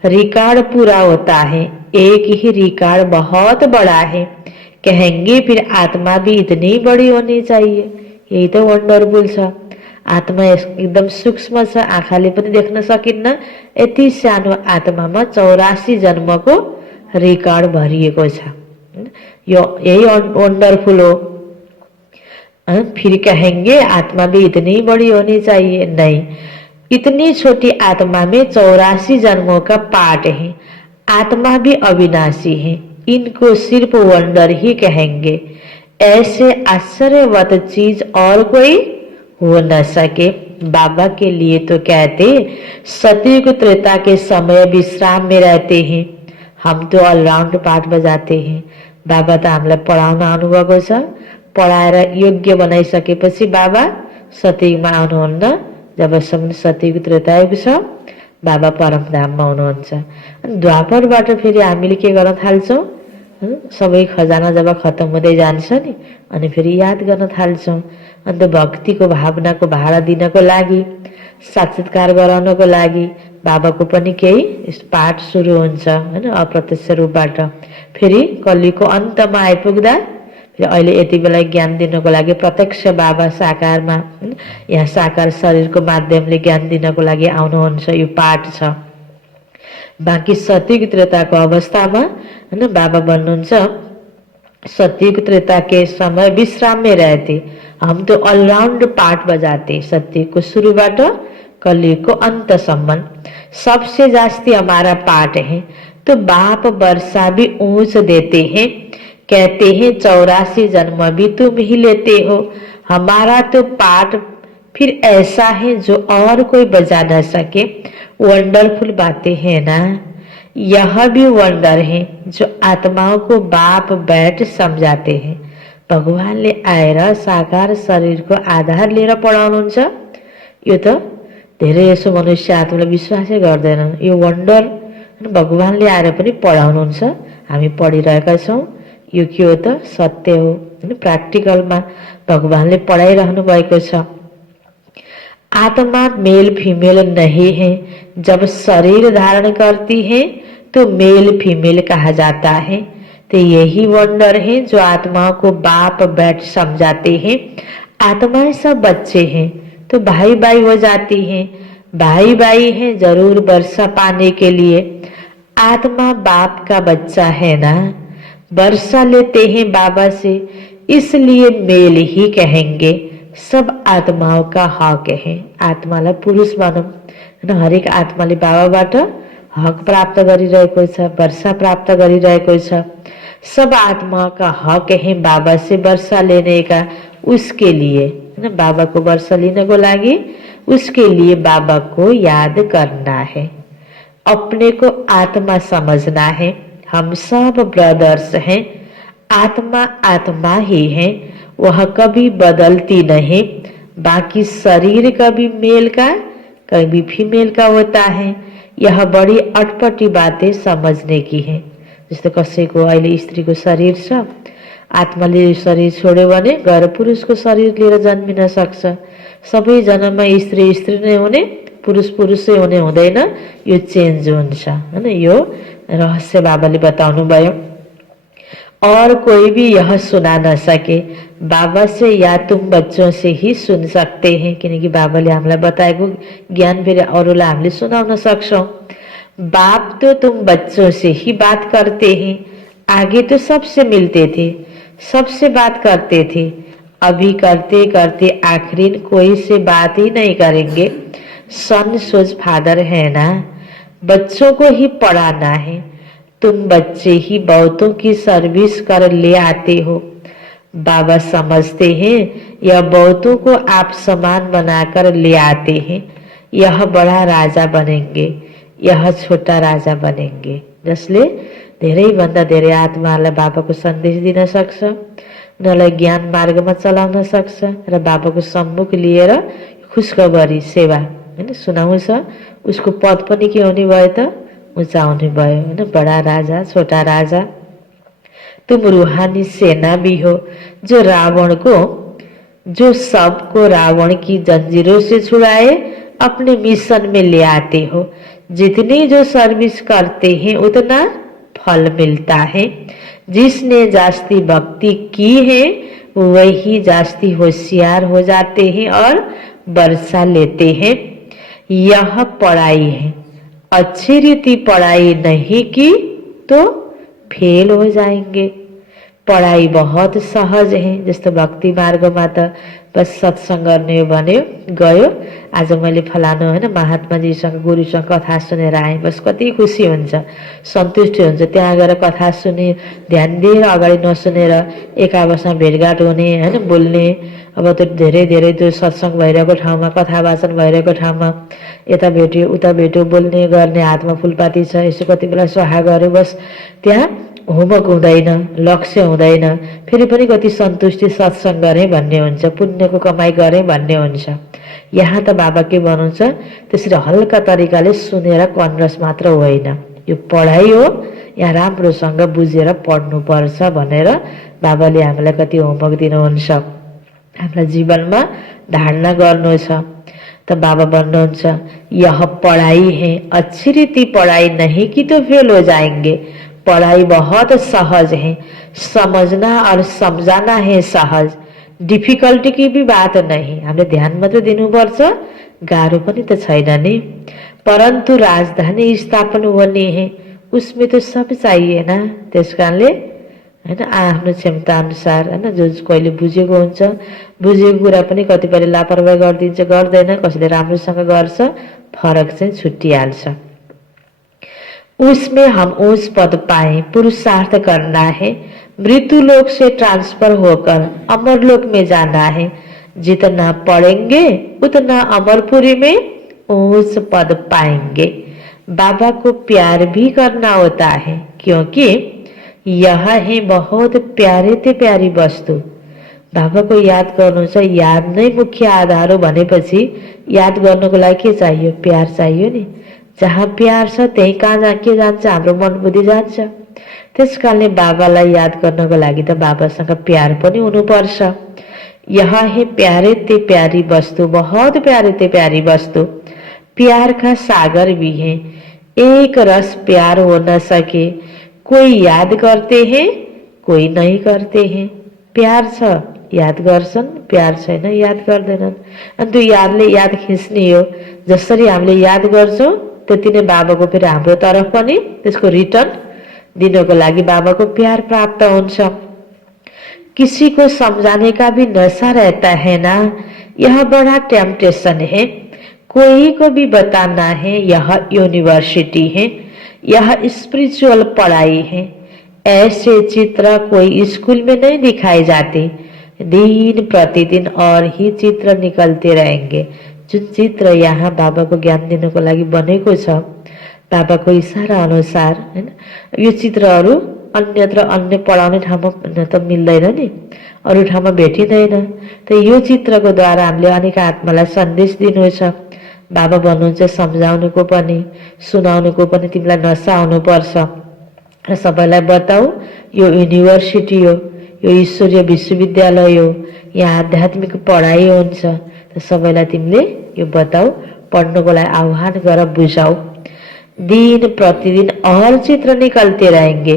रिकॉर्ड पूरा होता है। एक ही रिकॉर्ड बहुत बड़ा है, कहेंगे फिर आत्मा भी इतनी बड़ी होनी चाहिए। यही तो वंडरफुल छ। आत्मा एकदम सूक्ष्म छ, आँखाले पनि देख्न सकिन्न। यति सानो आत्मामा 84 जन्मको रिकॉर्ड भरिएको छ। यो यही वंडरफुल हो। फिर कहेंगे आत्मा भी इतनी ही बड़ी होनी चाहिए। नहीं, इतनी छोटी आत्मा में 84 जन्मों का पाठ है। आत्मा भी अविनाशी है, इनको सिर्फ वंडर ही कहेंगे। ऐसे आश्चर्यवत चीज और कोई हो न सके। बाबा के लिए तो कहते सतयुग त्रेता के समय विश्राम में रहते हैं। हम तो ऑलराउंड पाठ बजाते हैं। बाबा त हामीलाई पढाउन आउनुभएको छ। पढाएर योग्य बनाइसकेपछि बाबा सतयुगमा आउनुहुन्न। जबसम्म सतयुग त्रेतायुग छ बाबा परमधाममा हुनुहुन्छ। अनि द्वापरबाट फेरि हामीले के गर्न थाल्छौँ, सबै खजाना जब खत्तम हुँदै जान्छ नि अनि फेरि याद गर्न थाल्छौँ। अन्त भक्तिको भावनाको भाडा दिनको लागि, साक्षात्कार गराउनको लागि बाबाको पनि केही पाठ सुरु हुन्छ हैन, अप्रत्यक्ष रूपबाट। फेरि कलिको अन्तमा आइपुग्दा फेरि अहिले यति बेला ज्ञान दिनको लागि प्रत्यक्ष बाबा साकारमा यहाँ साकार शरीरको माध्यमले ज्ञान दिनको लागि आउनुहुन्छ। यो पाठ छ। बाँकी सतयुग त्रेताको अवस्थामा हैन बाबा भन्नुहुन्छ सतयुग त्रेता के समय विश्राम में रहते, हम तो ऑलराउंड पाठ बजाते। सतयुग को शुरुबाट कलयुग को अंतसम्म सबसे जास्ती हमारा पाठ है। तो बाप वर्षा भी ऊंच देते हैं, कहते हैं 84 जन्म भी तुम ही लेते हो। हमारा तो पाठ फिर ऐसा है जो और कोई बजा न सके। वंडरफुल बातें हैं ना। यह भी वंडर है जो आत्माओं को बाप बैठ समझाते हैं। भगवानले आएर साकार शरीरको आधार लिएर पढाउनुहुन्छ। यो त धेरै यसो मनुष्य आत्मालाई विश्वासै गर्दैनन्। यो वन्डर भगवानले आएर पनि पढाउनुहुन्छ। हामी पढिरहेका छौँ। यो के हो त? सत्य हो। प्र्याक्टिकलमा भगवानले पढाइरहनु भएको छ। आत्मा मेल फीमेल नहीं है। जब शरीर धारण करती है तो मेल फीमेल कहा जाता है। तो यही वंडर है जो आत्माओं को बाप बैठ समझाते हैं। आत्माएं सब बच्चे हैं तो भाई भाई हो जाती हैं। भाई भाई हैं जरूर वर्षा पाने के लिए। आत्मा बाप का बच्चा है ना, वर्षा लेते हैं बाबा से, इसलिए मेल ही कहेंगे। सब आत्माओं का हक है। आत्मालाई पुरुष भनौँ हैन। हरेक आत्माले बाबाबाट हक प्राप्त गरिरहेको छ, वर्षा प्राप्त गरिरहेको छ। सब आत्मा का हक है बाबा से वर्षा लेने का। उसके लिए हैन, बाबा को वर्षा लिनको लागि उसके लिए बाबा को याद करना है, अपने को आत्मा समझना है। हम सब ब्रदर्स हैं। आत्मा आत्मा ही है, वह कभी बदलती नहीं। बाकी शरीर कभी मेल का कभी फीमेल का होता है। यह बड़ी अटपटी बातें समझने की है। जस्तो कसैको अहिले स्त्रीको शरीर छ, आत्माले शरीर छोड्यो भने गएर पुरुषको शरीर लिएर जन्मिन सक्छ। सबै जन्ममा स्त्री स्त्री नै हुने, पुरुष पुरुषै हुने हुँदैन। यो चेन्ज हुन्छ हैन। यो रहस्य बाबाले बताउनु भयो। और कोई भी यह सुना न सके। बाबा से या तुम बच्चों से ही सुन सकते हैं, किनकि बाबाले हामीलाई बताएको ज्ञान फेरि अरूलाई हामीले सुनाउन सक्छौं। बाप तो तुम बच्चों से ही बात करते हैं। आगे तो सबसे मिलते थे, सबसे बात करते थे। अभी करते करते आखिरी कोई से बात ही नहीं करेंगे। सन सोच फादर है ना, बच्चों को ही पढ़ाना है। तुम बच्चे ही बहुतों की सर्विस कर ले आते हो। बाबा समझते हैं यह बहुतों को आप समान बनाकर ले आते हैं। यह बड़ा राजा बनेंगे, यह छोटा राजा बनेंगे। जसले धेरैभन्दा धेरै आत्माहरूलाई बाबाको सन्देश दिन सक्छ, उनीहरूलाई ज्ञान मार्गमा चलाउन सक्छ र बाबाको सम्मुख लिएर खुशखबरी सेवा हैन सुनाउँछ। उसको पद पनि के हुने भयो त? ऊँचाउने भयो हैन। बडा राजा, छोटा राजा। तुम रूहानी सेना भी हो जो रावण को, जो सबको रावण की जंजीरों से छुड़ाए अपने मिशन में ले आते हो। जितनी जो सर्विस करते हैं उतना फल मिलता है। जिसने जास्ती भक्ति की है वही जास्ती होशियार हो जाते हैं और वर्षा लेते हैं। यह पढ़ाई है। अच्छी रीति पढ़ाई नहीं की तो फेल हो जाएंगे। पढाइ बहुत सहज है। जस्तो भक्ति मार्गमा त बस सत्सङ्ग गर्ने हो भन्यो गयो, आज मैले फलानु होइन महात्माजीसँग गुरुसँग कथा सुनेर आएँ, बस कति खुसी हुन्छ, सन्तुष्टि हुन्छ। त्यहाँ गएर कथा सुने, ध्यान दिएर अगाडि नसुनेर एक आपसमा भेटघाट हुने होइन, बोल्ने। अब त धेरै धेरै त्यो सत्सङ्ग भइरहेको ठाउँमा, कथा वाचन भइरहेको ठाउँमा यता भेट्यो उता भेट्यो, बोल्ने गर्ने, हातमा फुलपाती छ, यसो कति बेला स्वाहा गर्यो, बस त्यहाँ होमवर्क हुँदैन, लक्ष्य हुँदैन, फेरि पनि कति सन्तुष्टि, सत्सङ्ग गरेँ भन्ने हुन्छ, पुण्यको कमाइ गरेँ भन्ने हुन्छ। यहाँ त बाबा के भन्नुहुन्छ, त्यसरी हल्का तरिकाले सुनेर कन्रस मात्र होइन, यो पढाइ हो, यहाँ राम्रोसँग बुझेर पढ्नुपर्छ भनेर बाबाले हामीलाई कति होमवर्क दिनुहुन्छ, हामीलाई जीवनमा धारणा गर्नु छ। तो बाबा भन्नुहुन्छ, यह पढ़ाई है, अच्छी रीति पढ़ाई नहीं की तो फेल हो जाएंगे। पढ़ाई बहुत सहज है, समझना और समझाना है सहज, डिफिकल्टी की भी बात नहीं। हामीले ध्यान मात्र दिनुपर्छ, गाह्रो पनि त छैन नि। परन्तु राजधानी स्थापन हुने है, उसमें तो सब चाहिए ना। त्यस कारणले हैन आफ्नो क्षमता अनुसार हैन, जो कहिले बुझेको हुन्छ, बुझेको कुरा पनि कतिपय लापरवाही गरिदिन्छ, गर्दैन, कसैले राम्रोसँग गर्छ, फरक चाहिँ छुट्टिहाल्छ। उसमें हम उस पद पाए, पुरुषार्थ करना है, मृत्यु लोक से ट्रांसफर होकर अमर लोक में जाना है। जितना पढ़ेंगे उतना अमरपुरी में उस पद पाएंगे। बाबा को प्यार भी करना होता है, क्योंकि यह है बहुत प्यारे ते प्यारी वस्तु। बाबा को याद गर्नु छ, याद नै मुख्य आधार हो भनेपछि याद गर्नको लागि के चाहियो? प्यार चाहियो नि। जहाँ प्यार छ त्यही कहाँ के जान्छ? हाम्रो मन बुद्धि जान्छ। त्यसकारणले बाबालाई याद गर्नको लागि त बाबासँग प्यार पनि हुनुपर्छ। यह है प्यारे ते प्यारी वस्तु, बहुत प्यारे ते प्यारी वस्तु। प्यार का सागर भी है, एक रस प्यार हो न सके। कोई याद करते हैं, कोई नहीं करते हैं। प्यार छ याद गर्छन्, प्यार छैन याद गर्दैनन्। अनि त्यो यादले याद खिच्ने हो। जसरी हामीले याद गर्छौं त्यति नै बाबाको फेरि हाम्रो तर्फ पनि त्यसको रिटर्न दिनको लागि बाबाको प्यार प्राप्त हुन्छ। किसी को समझाने का भी नशा रहता है ना, यह बड़ा टेम्पटेशन है। कोई को भी बताना है यह यूनिवर्सिटी है, यह स्पिरिचुअल पढ़ाई है। ऐसे चित्र कोई स्कूल में नहीं दिखाए जाते। दिन प्रतिदिन और ही चित्र निकलते रहेंगे। जुन चित्र यहाँ बाबाको ज्ञान दिनको लागि बनेको छ, बाबाको इशारा अनुसार हैन, यो चित्रहरू अन्यत्र अन्य पढाउने ठाउँमा त मिल्दैन नि, अरू ठाउँमा भेटिँदैन। त यो चित्रको द्वारा हामीले अनेक आत्मालाई सन्देश दिनु छ। बाबा भन्नुहुन्छ सम्झाउनुको पनि सुनाउनुको पनि तिमीलाई नशा हुनुपर्छ र सबैलाई बताऊ यो युनिभर्सिटी हो, यो ईश्वरीय विश्वविद्यालय हो, यहाँ आध्यात्मिक पढाइ हुन्छ। त सबैलाई तिमीले यो बताऊ, पढ्नको लागि आह्वान गर, बुझाऊ। दिन प्रतिदिन और चित्र निकलते रहेंगे,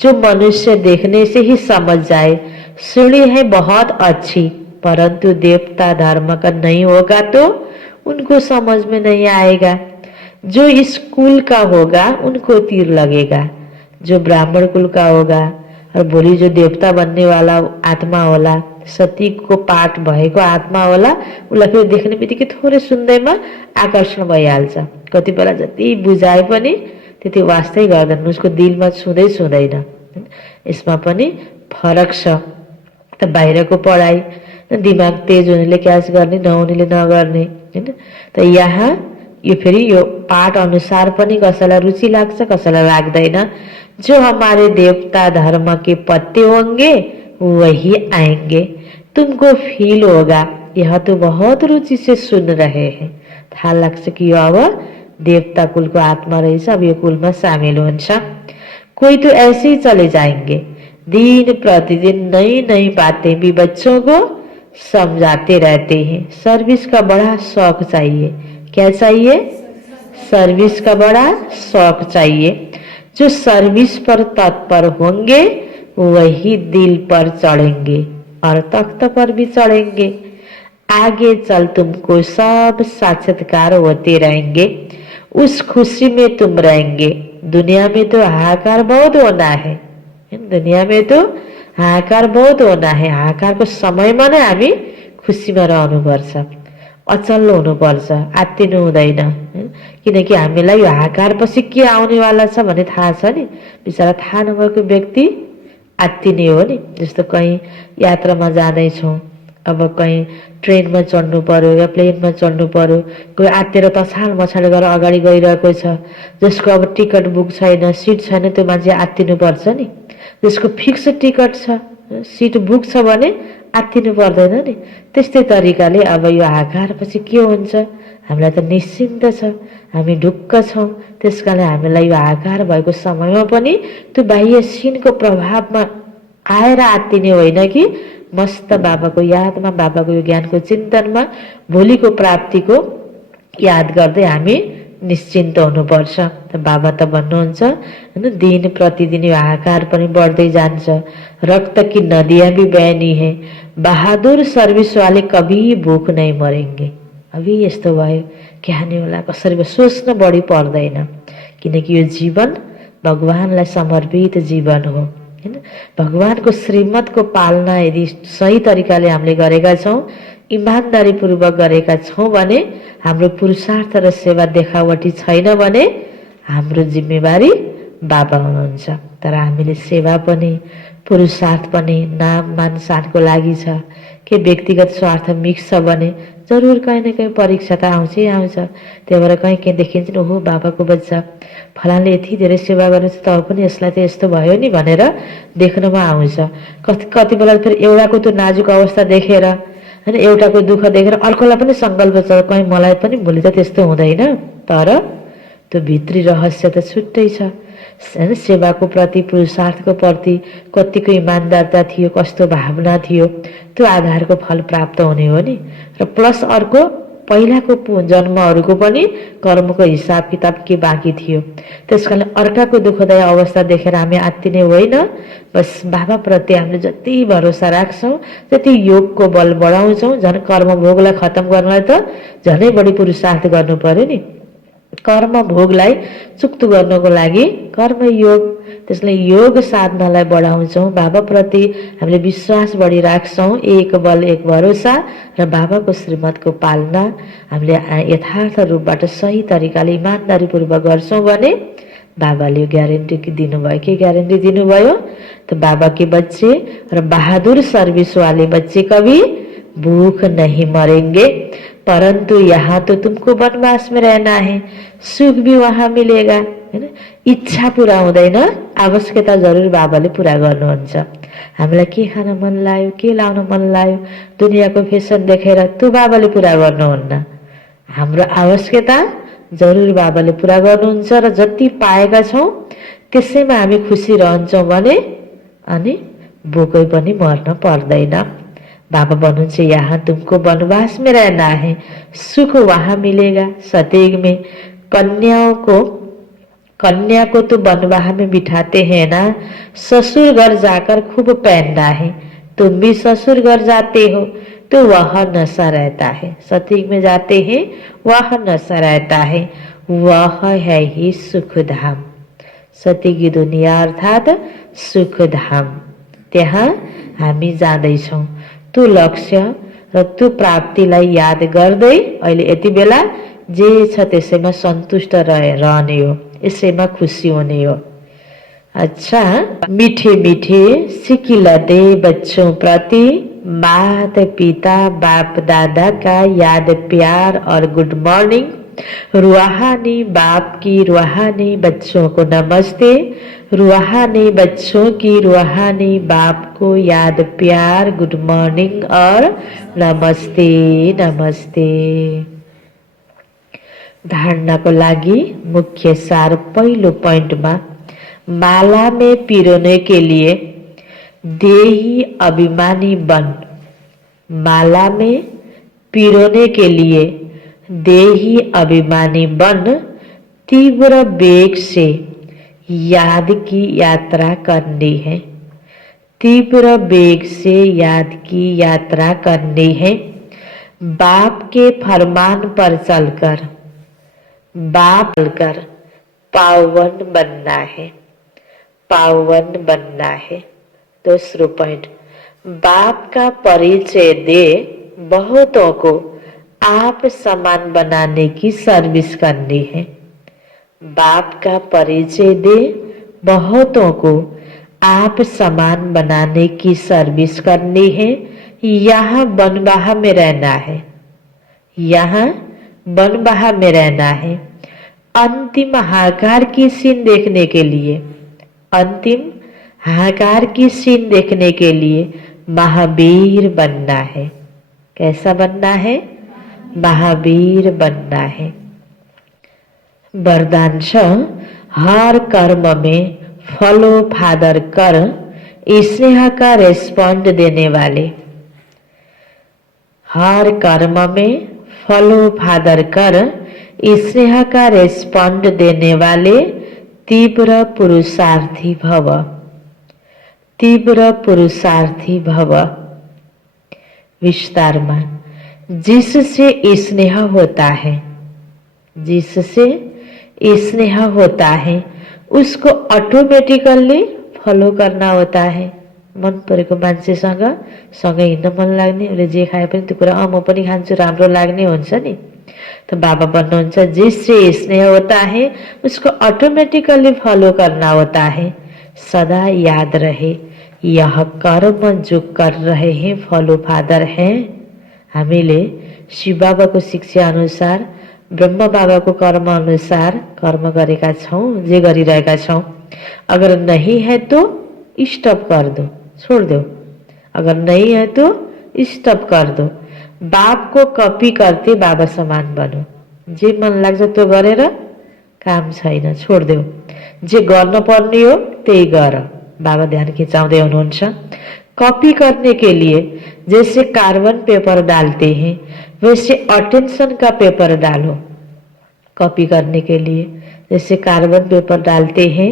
जो मनुष्य देखने से ही समझ जाए। सुनी है बहुत अच्छी, परंतु देवता धर्म का नहीं होगा तो उनको समझ में नहीं आएगा। जो स्कूल का होगा उनको तीर लगेगा, जो ब्राह्मण कुल का होगा और भोलि जो देवता बनने वाला आत्मा होला, सती को पाठ भएको आत्मा होला, उसलाई फेरि देख्ने बित्तिकै थोरै सुन्दैमा आकर्षण भइहाल्छ। कति बेला जति बुझाए पनि त्यति वास्तै गर्दैन, उसको दिलमा छुँदैन। यसमा पनि फरक छ। त बाहिरको पढाइ दिमाग तेज हुनेले क्याच गर्ने, नहुनेले नगर्ने हैन। त यहाँ यो फेरि यो पाठ अनुसार पनि कसैलाई रुचि लाग्छ, कसैलाई लाग्दैन। जो हमारे देवता धर्म के पत्ते होंगे वही आएंगे, तुमको फील होगा यह तो बहुत रुचि से सुन रहे हैं। थाहा लाग्छ कि यो अब देवता कुलको आत्मा रहेछ, अब यो कुलमा सामेल हुन्छ। कोई तो ऐसे ही चले जाएंगे। दिन प्रतिदिन नई नई बातें भी बच्चों को समझाते रहते हैं। सर्विस का बड़ा शौक चाहिए। क्या चाहिए? सर्विस का बड़ा शौक चाहिए। जो सर्विस पर तत्पर होंगे वही दिल पर चढ़ेंगे और तख्त पर भी चढ़ेंगे। आगे चल तुमको सब साक्षात्कार होते रहेंगे, उस खुशी में तुम रहेंगे। दुनिया में तो हाहाकार बहुत होना है, दुनिया में तो हाहाकार बहुत होना है। हाहाकारको समयमा नै हामी खुसीमा रहनुपर्छ, अचल हुनुपर्छ, आत्तिनु हुँदैन। किनकि हामीलाई यो हाहाकारपछि के आउनेवाला छ भन्ने थाहा छ नि। बिचरा थाहा नभएको व्यक्ति आत्तिने हो नि। जस्तो कहीँ यात्रामा जाँदैछौँ, अब कहीँ ट्रेनमा चढ्नु पर्यो या प्लेनमा चढ्नु पर्यो, कोही आत्तिएर तछाड मछाड गरेर अगाडि गइरहेको छ, जसको अब टिकट बुक छैन, सिट छैन, त्यो मान्छे आत्तिनु पर्छ नि। जसको फिक्स टिकट छ, सिट बुक छ भने आत्तिनु पर्दैन नि। त्यस्तै तरिकाले अब यो हाहाकारपछि के हुन्छ, हामीलाई त निश्चिन्त छ, हामी ढुक्क छौँ। त्यसकारण हामीलाई यो हाहाकार भएको समयमा पनि त्यो बाह्य सिनको प्रभावमा आएर आत्तिने होइन कि मस्त बाबाको यादमा, बाबाको यो ज्ञानको चिन्तनमा, भोलिको प्राप्तिको याद गर्दै हामी निश्चिन्त हुनुपर्छ। बाबा त भन्नुहुन्छ होइन, दिन प्रतिदिन यो हाहाकार पनि बढ्दै जान्छ। रक्त की नदियाँ भी बहनी है, बहादुर सर्भिस वाले कभी भूख नहीं मरेंगे। अभी यस्तो भयो, के हानि होला, कसरी भयो, सोच्न बढी पर्दैन। किनकि यो जीवन भगवानलाई समर्पित जीवन हो हैन। भगवानको श्रीमतको पालना यदि सही तरिकाले हामीले गरेका छौँ, इमानदारीपूर्वक गरेका छौँ भने, हाम्रो पुरुषार्थ र सेवा देखावटी छैन भने हाम्रो जिम्मेवारी बाबा हुनुहुन्छ। तर हामीले सेवा पनि पुरुषार्थ पनि नाम मान शानको लागि छ, के व्यक्तिगत स्वार्थ मिक्स छ भने जरुर कहीँ न कहीँ परीक्षा त आउँछै आउँछ। त्यही भएर कहीँ कहीँ देखिन्छ नि, ओहो बाबाको बच्चा फलानले यति धेरै सेवा गरेछ, त पनि यसलाई त यस्तो भयो नि भनेर देख्नमा आउँछ। कति बेला फेरि एउटाको त्यो नाजुक अवस्था देखेर होइन, एउटाको दुःख देखेर अर्कोलाई पनि सङ्कल्प छ, कहीँ मलाई पनि भोलि त त्यस्तो हुँदैन। तर त्यो भित्री रहस्य त छुट्टै छ होइन। सेवाको प्रति, पुरुषार्थको प्रति कतिको इमान्दारता थियो, कस्तो भावना थियो, त्यो आधारको फल प्राप्त हुने हो नि। र प्लस अर्को पहिलाको जन्महरूको पनि कर्मको हिसाब किताब के बाँकी थियो। त्यसकारण अर्काको दुःखदायी अवस्था देखेर हामी आत्तिने होइन। बस बाबाप्रति हामीले जति भरोसा राख्छौँ, जति योगको बल बढाउँछौँ, झन् कर्म भोगलाई खत्तम गर्नलाई त झनै बढी पुरुषार्थ गर्नु पर्यो नि। कर्म भोगलाई चुक्तो गर्नको लागि कर्मयोग, त्यसलाई योग साधनालाई बढाउँछौँ। बाबाप्रति हामीले विश्वास बढी राख्छौँ, एक बल एक भरोसा र बाबाको श्रीमतको पालना हामीले यथार्थ रूपबाट सही तरिकाले इमान्दारीपूर्वक गर्छौँ भने बाबाले ग्यारेन्टी दिनुभयो। के ग्यारेन्टी दिनुभयो? तो बाबा के बच्चे और बहादुर सर्विस वाले बच्चे कभी भूख नहीं मरेंगे, परंतु यहाँ तो तुमको वनवास में रहना है, सुख भी वहाँ मिलेगा हैन। इच्छा पूरा हुँदैन, आवश्यकता जरुर बाबाले पूरा गर्नुहुन्छ। हामीलाई के खान मन लाग्यो, के लाउन मन लाग्यो, दुनियाँको फेसन देखेर त्यो बाबाले पूरा गर्नुहुन्न। हाम्रो आवश्यकता जरुर बाबाले पूरा गर्नुहुन्छ र जति पाएका छौं त्यसैमा हामी खुसी रहन्छौं भने अनि भोकै पनि मर्न पर्दैन। बाबा भन्नुहुन्छ यहाँ तुमको वनवास में रहना है, सुख वहां मिलेगा। सतेग में कन्या को तो वनवाह में बिठाते हैं ना, ससुर घर जाकर खूब पहनना है। तुम भी ससुर घर जाते हो तो वह नशा रहता है, सतेग में जाते हैं वह नशा रहता है, वह है ही सुखधाम। सतेगी दुनिया अर्थात सुखधाम, त्यहाँ हामी जाँदैछौँ। त्यो लक्ष्य र त्यो प्राप्तिलाई याद गर्दै अहिले यति बेला जे छ त्यसैमा सन्तुष्ट रहने हो, यसैमा खुसी होने हो। अच्छा, मीठे मीठे सिकिलते बच्चों प्रति माता पिता बाप दादा का याद प्यार और गुड मॉर्निंग। रूहानी बाप की रूहानी बच्चों को नमस्ते, रूहानी बच्चों की रूहानी बाप को याद प्यार, गुड मॉर्निंग और नमस्ते नमस्ते। धारणाको लागि मुख्य सार पहिलो पोइन्टमा, माला में पिरोने के लिए देही अभिमानी बन। माला में पिरोने के लिए देही अभिमानी बन, तीव्र वेग से याद की यात्रा करनी है। तीव्र वेग से याद की यात्रा करनी है। बाप के फरमान पर चलकर पावन बनना है, पावन बनना है। दूसरो पॉइंट, बाप का परिचय दे बहुतों को आप समान बनाने की सर्विस करनी है। बाप का परिचय दे बहुतों को आप समान बनाने की सर्विस करनी है। यहाँ बनबाहा में रहना है, यहाँ बनबाहा में रहना है। अंतिम हाहाकार की सीन देखने के लिए, अंतिम हाहाकार की सीन देखने के लिए महावीर बनना है। कैसा बनना है? महावीर बनना है। वरदांश, हर कर्म में फॉलो फादर कर स्नेह का रेस्पॉन्ड देने वाले। हर कर्म में फॉलो फादर कर स्नेह का रेस्पॉन्ड देने वाले तीव्र पुरुषार्थी भव, तीव्र पुरुषार्थी भव। विस्तार में, जिससे स्नेह होता है, जिससे स्नेह होता है उसको अटोमेटिकली फॉलो करना होता है। मन परेको मान्छेसँग सँगै हिँड्न मन लाग्ने, उसले जे खाए पनि त्यो कुरा म पनि खान्छु राम्रो लाग्ने हुन्छ नि। तो बाबा भन्नुहुन्छ जिससे स्नेह होता है उसको ऑटोमेटिकली फॉलो करना होता है। सदा याद रहे यह कर्म जो कर रहे हैं फॉलो फादर हैं। हामीले शिव बाबाको शिक्षा अनुसार, ब्रह्म बाबाको कर्म अनुसार कर्म गरेका छौं, जे गरिरहेका छौं। अगर नहीं है तो स्टॉप कर दो, छोड़ दो। अगर नहीं है तो स्टॉप कर दो। बाप को कॉपी करते बाबा समान बनो। जे मन लाग्छ त्यो गरेर काम छैन, छोड़ देऊ। जे गर्न पर्ने हो त्यही गर। बाबा ध्यान खिंचाउँदै हुनुहुन्छ। कॉपी करने के लिए जैसे कार्बन पेपर डालते हैं वैसे अटेंशन का पेपर डालो। कॉपी करने के लिए जैसे कार्बन पेपर डालते हैं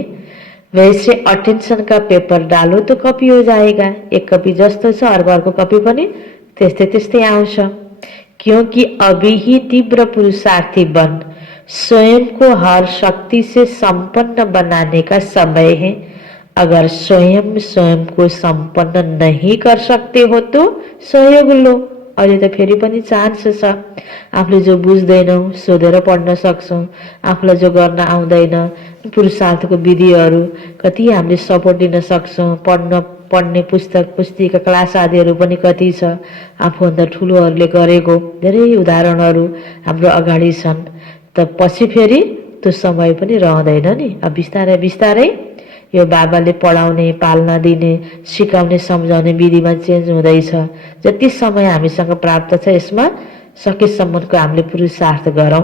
वैसे अटेंशन का पेपर डालो तो कॉपी हो जाएगा। एक कॉपी जस्तो छ अर्को कॉपी पनि त्यस्तै त्यस्तै आउँछ। क्योंकि अभी ही तीव्र पुरुषार्थी बन स्वयं को हर शक्ति से संपन्न बनाने का समय है। अगर स्वयं स्वयं को संपन्न नहीं कर सकते हो तो सहयोग लो। अहिले त फेरि पनि चान्स छ। आफूले जो बुझ्दैनौं सोधेर पढ्न सक्छौं। आफूलाई जो गर्न आउँदैन पुरुषार्थको विधिहरू कति हामीले सपोर्ट दिन सक्छौं। पढ्ने पुस्तक पुस्तिका क्लास आदिहरू पनि कति छ। आफूभन्दा ठुलोहरूले गरेको धेरै उदाहरणहरू हाम्रो अगाडि छन्। त पछि फेरि त्यो समय पनि रहँदैन नि। अब बिस्तारै बिस्तारै यो बाबाले पढाउने, पाल्न दिने, सिकाउने, सम्झाउने विधिमा चेन्ज हुँदैछ। जति समय हामीसँग प्राप्त छ यसमा सकेसम्मको हामीले पुरुषार्थ गरौँ।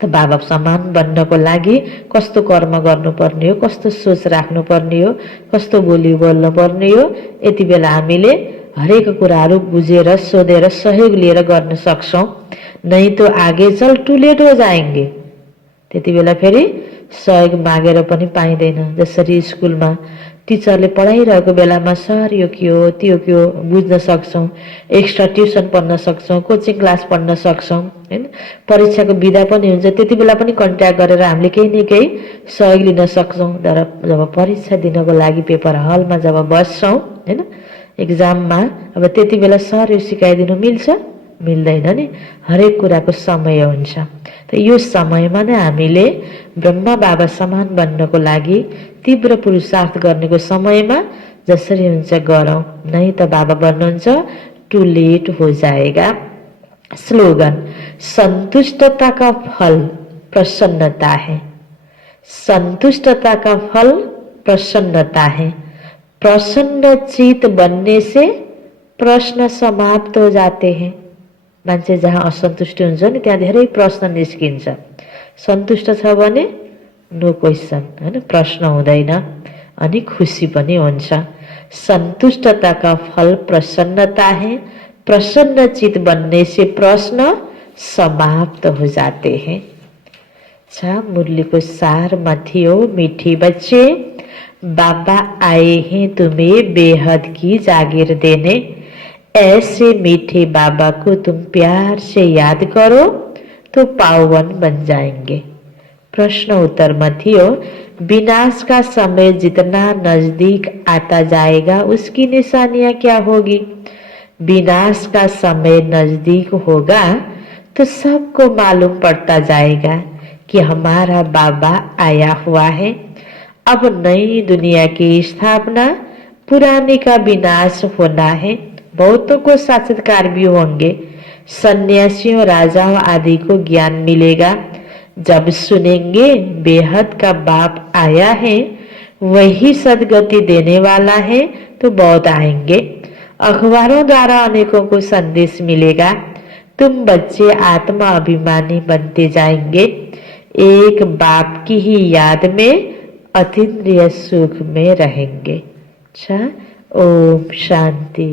त बाबा समान बन्नको लागि कस्तो कर्म गर्नुपर्ने हो, कस्तो सोच राख्नुपर्ने हो, कस्तो बोली बोल्नु पर्ने हो, यति बेला हामीले हरेक कुराहरू बुझेर सोधेर सहयोग लिएर गर्न सक्छौं। नहीं तो आगे चल टू लेट हो जाएंगे। त्यति बेला फेरि सहयोग मागेर पनि पाइँदैन। जसरी स्कुलमा टिचरले पढाइरहेको बेलामा सर यो के हो त्यो के हो बुझ्न सक्छौं। एक्स्ट्रा ट्युसन पढ्न सक्छौं, कोचिङ क्लास पढ्न सक्छौं हैन। परीक्षाको बिदा पनि हुन्छ त्यति बेला पनि कन्ट्याक्ट गरेर हामीले केही न केही सहयोग लिन सक्छौं। तर जब परीक्षा दिनको लागि पेपर हलमा जब बस्छौं हैन एक्जाममा, अब त्यति बेला सर यो सिकाइदिनु मिल्छ मिल्दैन नि। हरेक कुराको समय हुन्छ। त यो समयमा नै हामीले ब्रह्मा बाबा समान बन्नको लागि तीव्र पुरुषार्थ गर्नेको समयमा जसरी हुन्छ गरौँ। नहीं त बाबा भन्नुहुन्छ टू लेट हो जाएगा। स्लोगन, संतुष्टता का फल प्रसन्नता है। संतुष्टता का फल प्रसन्नता है। प्रसन्न चित बनने से प्रश्न समाप्त हो जाते हैं। मान्छे जहाँ असन्तुष्ट हुन्छ नि त्यहाँ धेरै प्रश्न निस्किन्छ। सन्तुष्ट छ भने नो क्वेसन हैन, प्रश्न हुँदैन अनि खुसी पनि हुन्छ। संतुष्टता का फल प्रसन्नता है। प्रसन्न चित बनने से प्रश्न समाप्त हो जाते हैं। अच्छा, मुरली को सार मथियो मीठी बच्चे, बाबा आए हैं तुम्हें बेहद की जागीर देने। ऐसे मीठे बाबा को तुम प्यार से याद करो तो पावन बन जाएंगे। प्रश्न उत्तर मथियो विनाश का समय जितना नजदीक आता जाएगा उसकी निशानियां क्या होगी। विनाश का समय नजदीक होगा तो सबको मालूम पड़ता जाएगा कि हमारा बाबा आया हुआ है। अब नई दुनिया की स्थापना, पुराने का विनाश होना है। बहुतों को साक्षात्कार भी होंगे, सन्यासियों, राजाओं आदि को ज्ञान मिलेगा। जब सुनेंगे बेहद का बाप आया है, वही सदगति देने वाला है, तो बहुत आएंगे। अखबारों द्वारा अनेकों को संदेश मिलेगा। तुम बच्चे आत्मा अभिमानी बनते जाएंगे, एक बाप की ही याद में अतीन्द्रिय सुख में रहेंगे। अच्छा, ओम शांति।